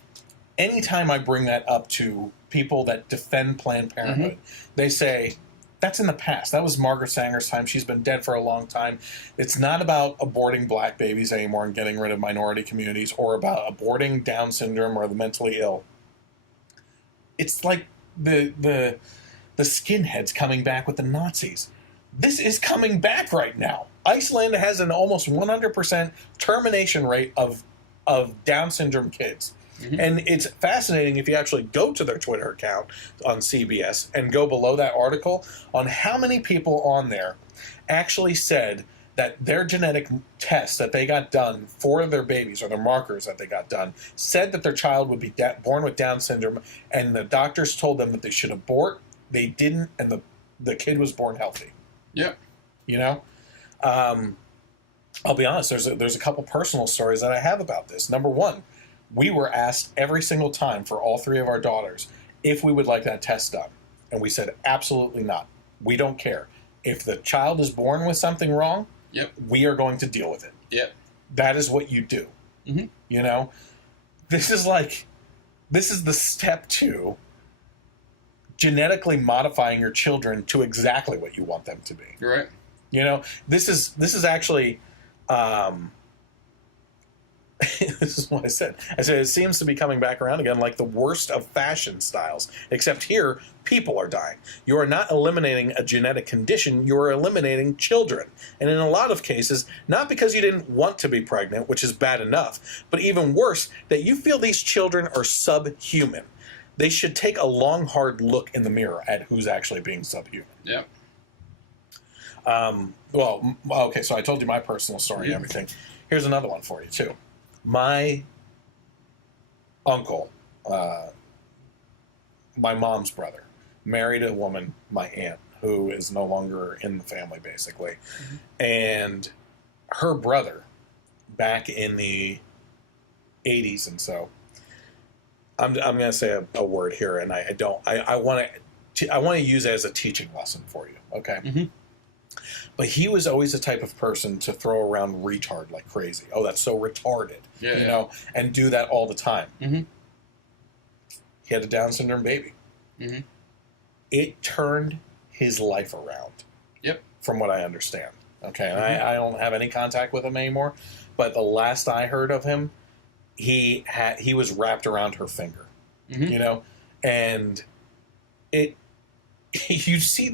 anytime I bring that up to people that defend Planned Parenthood, they say, that's in the past. That was Margaret Sanger's time. She's been dead for a long time. It's not about aborting black babies anymore and getting rid of minority communities or about aborting Down syndrome or the mentally ill. It's like the skinheads coming back with the Nazis. This is coming back right now. Iceland has an almost 100% termination rate of Down syndrome kids. And it's fascinating if you actually go to their Twitter account on CBS and go below that article on how many people on there actually said that their genetic tests that they got done for their babies or their markers that they got done said that their child would be born with Down syndrome, and the doctors told them that they should abort. They didn't, and the kid was born healthy. Yeah. You know? I'll be honest, there's a couple personal stories that I have about this. Number one, We were asked every single time for all 3 of our daughters if we would like that test done. And we said, absolutely not. We don't care. If the child is born with something wrong, we are going to deal with it. Yep. That is what you do. Mm-hmm. You know? This is the step to genetically modifying your children to exactly what you want them to be. You're right. You know, this is actually, this is what I said. I said it seems to be coming back around again, like the worst of fashion styles. Except here, people are dying. You are not eliminating a genetic condition. You are eliminating children, and in a lot of cases, not because you didn't want to be pregnant, which is bad enough, but even worse, that you feel these children are subhuman. They should take a long, hard look in the mirror at who's actually being subhuman. Yeah. Well, okay, so I told you my personal story and everything. Here's another one for you, too. My uncle, my mom's brother, married a woman, my aunt, who is no longer in the family, basically. Mm-hmm. And her brother, back in the 80s and so, I'm going to say a word here, and I want to use it as a teaching lesson for you, okay? Mm-hmm. But he was always the type of person to throw around retard like crazy. Oh, that's so retarded, you know, and do that all the time. Mm-hmm. He had a Down syndrome baby. Mm-hmm. It turned his life around. Yep. From what I understand. Okay, and I don't have any contact with him anymore. But the last I heard of him, he was wrapped around her finger. Mm-hmm. You know, and you see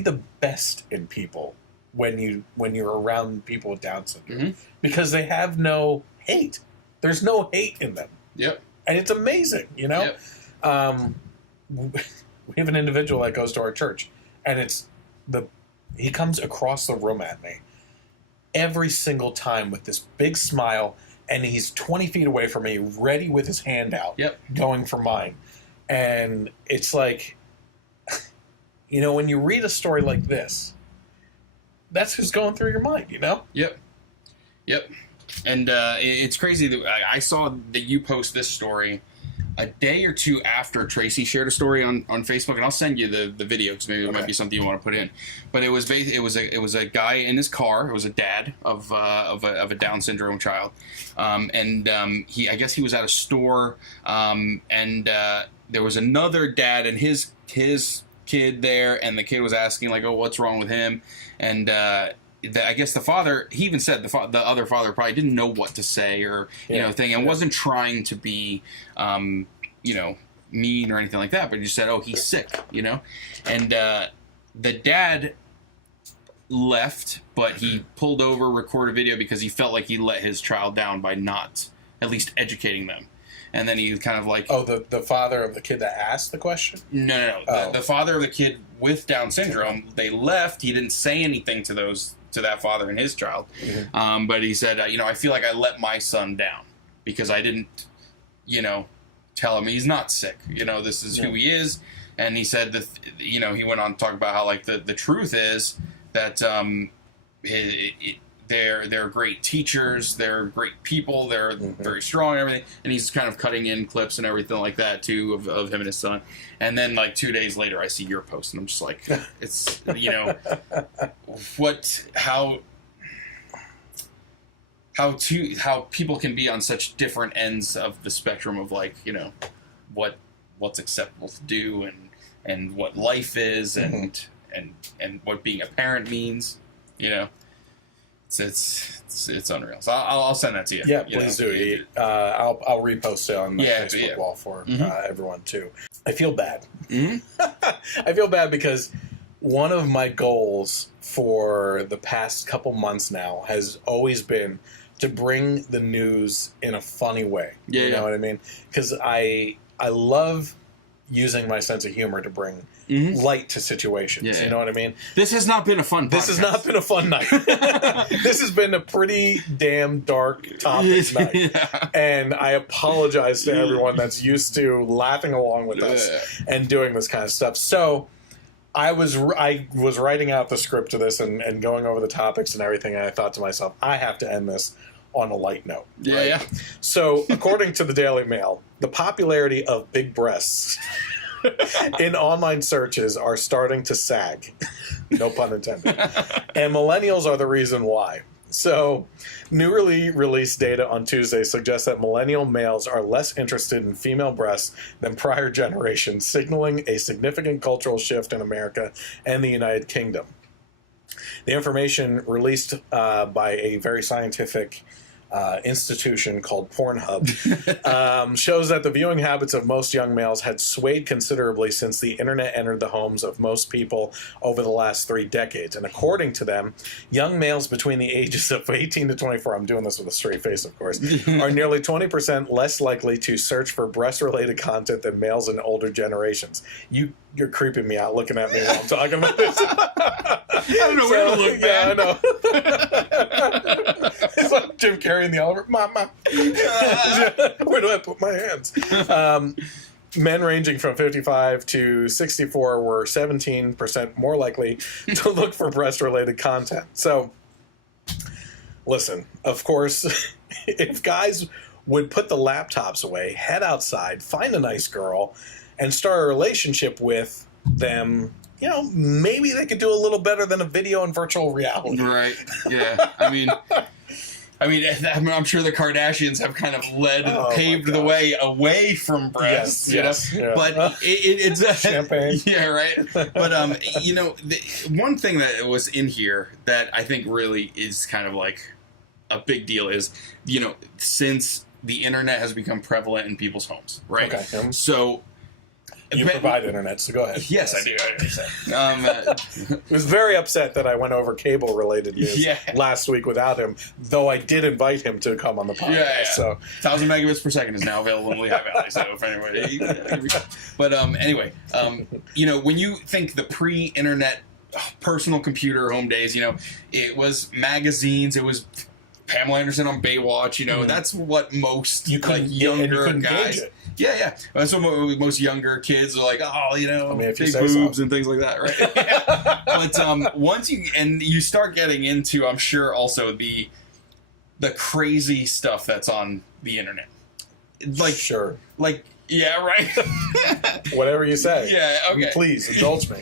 the best in people when you're around people with Down syndrome, because they have no hate. There's no hate in them. Yep. And it's amazing, you know. Yep. We have an individual that goes to our church, and he comes across the room at me every single time with this big smile, and he's 20 feet away from me, ready with his hand out, going for mine. And it's like, you know, when you read a story like this, that's who's going through your mind, you know? Yep. And it's crazy that I saw that you post this story a day or two after Tracy shared a story on Facebook, and I'll send you the video because maybe it might be something you want to put in. But it was a guy in his car. It was a dad of a Down syndrome child, and I guess he was at a store, and there was another dad and his kid there, and the kid was asking like, "Oh, what's wrong with him?" And I guess the father, he even said the other father probably didn't know what to say or and wasn't trying to be mean or anything like that, but he just said, "Oh, he's sick," you know. And the dad left, but he pulled over, recorded a video because he felt like he let his child down by not at least educating them. And then he kind of like... Oh, the father of the kid that asked the question? No. The father of the kid with Down syndrome, they left. He didn't say anything to that father and his child. Mm-hmm. But he said, I feel like I let my son down because I didn't, tell him he's not sick. This is who he is. And he said, he went on to talk about how, like, the truth is that they're great teachers, they're great people, they're very strong and everything. And he's kind of cutting in clips and everything like that, too, of him and his son. And then, like, 2 days later, I see your post, and I'm just like, it's, how people can be on such different ends of the spectrum of, like, what's acceptable to do and what life is and what being a parent means, It's unreal. So I'll send that to you. Yeah, please do. I'll repost it on my Facebook wall for everyone too. I feel bad. Mm-hmm. I feel bad because one of my goals for the past couple months now has always been to bring the news in a funny way. You know what I mean? Because I love using my sense of humor to bring light to situations. You know what I mean? This has not been a fun podcast. This has not been a fun night. This has been a pretty damn dark topic night. And I apologize to everyone that's used to laughing along with us and doing this kind of stuff. So I was writing out the script to this and going over the topics and everything, and I thought to myself, I have to end this on a light note. Yeah, right? yeah. So, according to the Daily Mail, the popularity of big breasts in online searches are starting to sag. No pun intended. And millennials are the reason why. So, newly released data on Tuesday suggests that millennial males are less interested in female breasts than prior generations, signaling a significant cultural shift in America and the United Kingdom. The information released by a very scientific institution called Pornhub shows that the viewing habits of most young males had swayed considerably since the internet entered the homes of most people over the last 3 decades. And according to them, young males between the ages of 18 to 24, I'm doing this with a straight face, of course, are nearly 20% less likely to search for breast-related content than males in older generations. You're creeping me out looking at me while I'm talking about this. I don't know where to look, man. Yeah, I know. It's like Jim Carrey in the elevator. Mama. Where do I put my hands? Men ranging from 55 to 64 were 17% more likely to look for breast-related content. So, listen, of course, if guys would put the laptops away, head outside, find a nice girl, and start a relationship with them, you know, maybe they could do a little better than a video and virtual reality. Right. Yeah. I mean, I'm sure the Kardashians have kind of paved the way away from breasts, yes, you know. Yeah. But it's champagne. Yeah, right. But you know, one thing that was in here that I think really is kind of like a big deal is, you know, since the internet has become prevalent in people's homes, right? Okay. So. You provide internet, so go ahead. Yes, I do. I was very upset that I went over cable-related news last week without him, though I did invite him to come on the podcast. Yeah. So 1,000 megabits per second is now available in Lehigh Valley. So if anyway, but anyway, you know, when you think the pre-internet personal computer home days, you know, it was magazines, it was Pamela Anderson on Baywatch. You know, that's what most younger guys. Yeah. That's what most younger kids are like. Oh, you know, big boobs and things like that, right? But once you start getting into, I'm sure also the crazy stuff that's on the internet. Like sure, like yeah, right. Whatever you say. Yeah, okay. Please indulge me.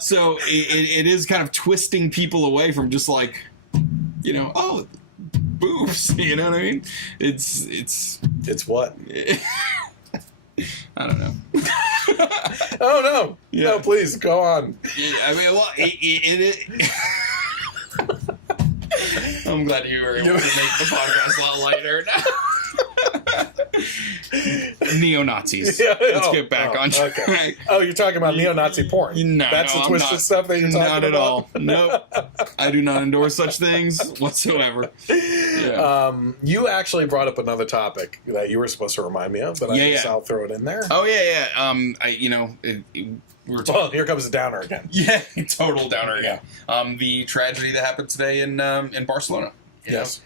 So it is kind of twisting people away from just like, you know, oh, boobs. You know what I mean? It's what? I don't know. Oh no! Yeah. No, please go on. Yeah, I mean, well, I'm glad you were able to make the podcast a lot lighter. Neo-Nazis. Yeah, Let's get back on track. Okay. Oh, you're talking about neo-Nazi porn? No, that's the twisted stuff that you're talking about? Not at all. Nope. I do not endorse such things whatsoever. Yeah. You actually brought up another topic that you were supposed to remind me of, but I guess I'll throw it in there. Oh, yeah. Here comes the downer again. Yeah, total downer again. The tragedy that happened today in Barcelona. Yes.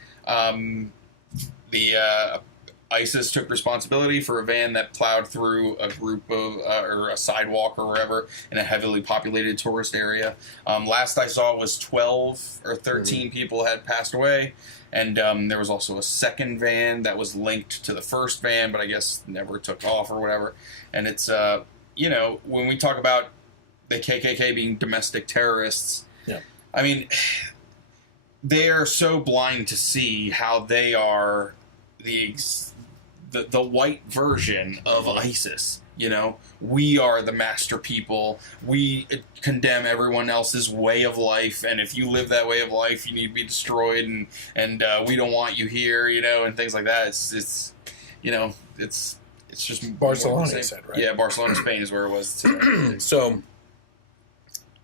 ISIS took responsibility for a van that plowed through a group of, or a sidewalk or wherever in a heavily populated tourist area. Last I saw was 12 or 13 people had passed away. And there was also a second van that was linked to the first van, but I guess never took off or whatever. And it's, you know, when we talk about the KKK being domestic terrorists, I mean, they are so blind to see how they are the white version of ISIS. You know, we are the master people. We condemn everyone else's way of life, and if you live that way of life, you need to be destroyed, and we don't want you here, you know, and things like that. It's you know, it's just Barcelona, you said, right? Yeah, Barcelona, Spain is where it was today. So,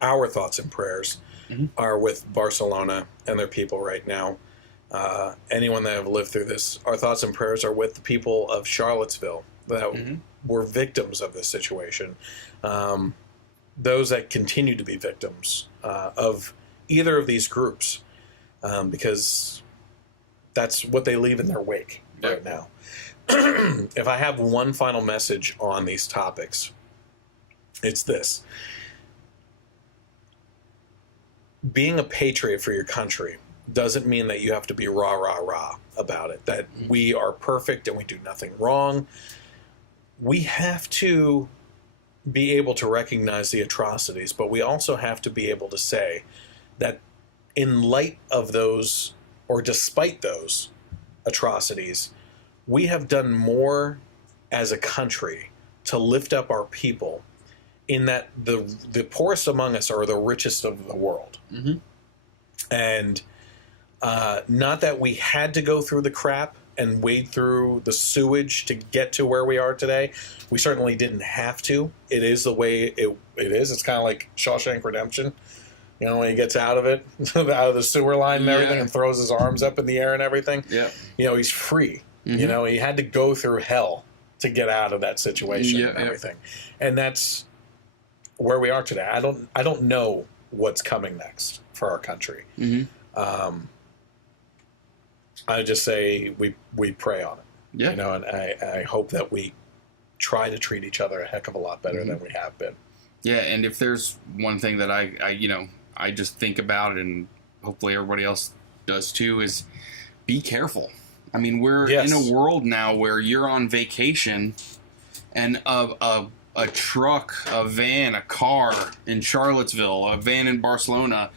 our thoughts and prayers are with Barcelona and their people right now. Anyone that have lived through this, our thoughts and prayers are with the people of Charlottesville that were victims of this situation. Those that continue to be victims of either of these groups, because that's what they leave in their wake right now. If I have one final message on these topics, it's this. Being a patriot for your country doesn't mean that you have to be rah, rah, rah about it, that we are perfect and we do nothing wrong. We have to be able to recognize the atrocities, but we also have to be able to say that in light of those, or despite those atrocities, we have done more as a country to lift up our people, in that the poorest among us are the richest of the world. And not that we had to go through the crap and wade through the sewage to get to where we are today. We certainly didn't have to. It is the way it is. It's kind of like Shawshank Redemption. You know, when he gets out of it, out of the sewer line and everything, and throws his arms up in the air and everything. You know, he's free. You know, he had to go through hell to get out of that situation and everything. And that's where we are today. I don't know what's coming next for our country. I just say we pray on it. You know, and I hope that we try to treat each other a heck of a lot better than we have been. Yeah, and if there's one thing that I just think about, and hopefully everybody else does too, is be careful. I mean, we're in a world now where you're on vacation and a truck, a van, a car in Charlottesville, a van in Barcelona,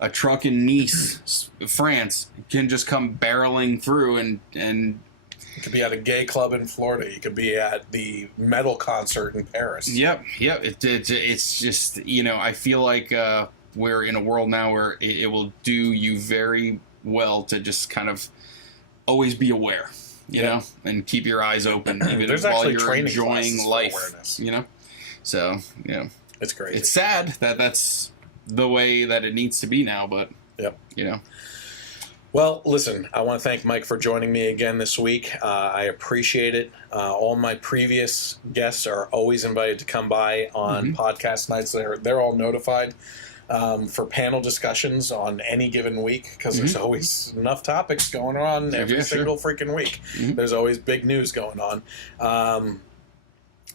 a truck in Nice, France, can just come barreling through and you could be at a gay club in Florida. You could be at the metal concert in Paris. It's just, you know, I feel like we're in a world now where it will do you very well to just kind of always be aware, you know, and keep your eyes open even while you're enjoying life, you know? So, you know. It's crazy. It's sad that that's the way that it needs to be now, but, you know. Well, listen, I want to thank Mike for joining me again this week. I appreciate it. All my previous guests are always invited to come by on podcast nights. They're all notified for panel discussions on any given week, because there's always enough topics going on every single freaking week. There's always big news going on.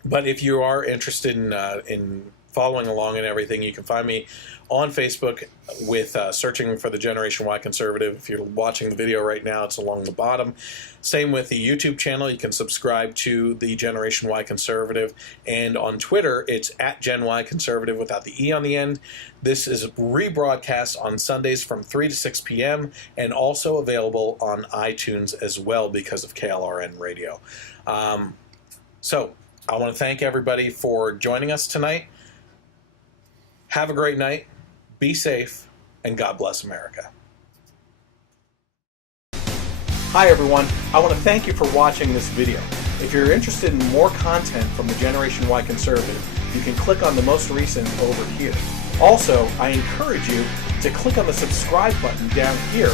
But if you are interested in following along and everything, you can find me on Facebook with searching for the Generation Y Conservative. If you're watching the video right now, it's along the bottom. Same with the YouTube channel. You can subscribe to the Generation Y Conservative. And on Twitter, it's at Gen Y Conservative without the E on the end. This is rebroadcast on Sundays from 3 to 6 p.m. and also available on iTunes as well because of KLRN Radio. So I want to thank everybody for joining us tonight. Have a great night, be safe, and God bless America. Hi everyone, I want to thank you for watching this video. If you're interested in more content from the Generation Y Conservative, you can click on the most recent over here. Also, I encourage you to click on the subscribe button down here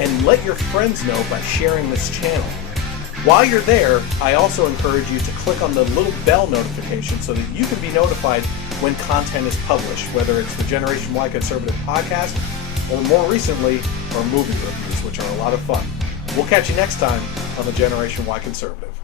and let your friends know by sharing this channel. While you're there, I also encourage you to click on the little bell notification so that you can be notified when content is published, whether it's the Generation Y Conservative podcast or more recently, our movie reviews, which are a lot of fun. We'll catch you next time on the Generation Y Conservative.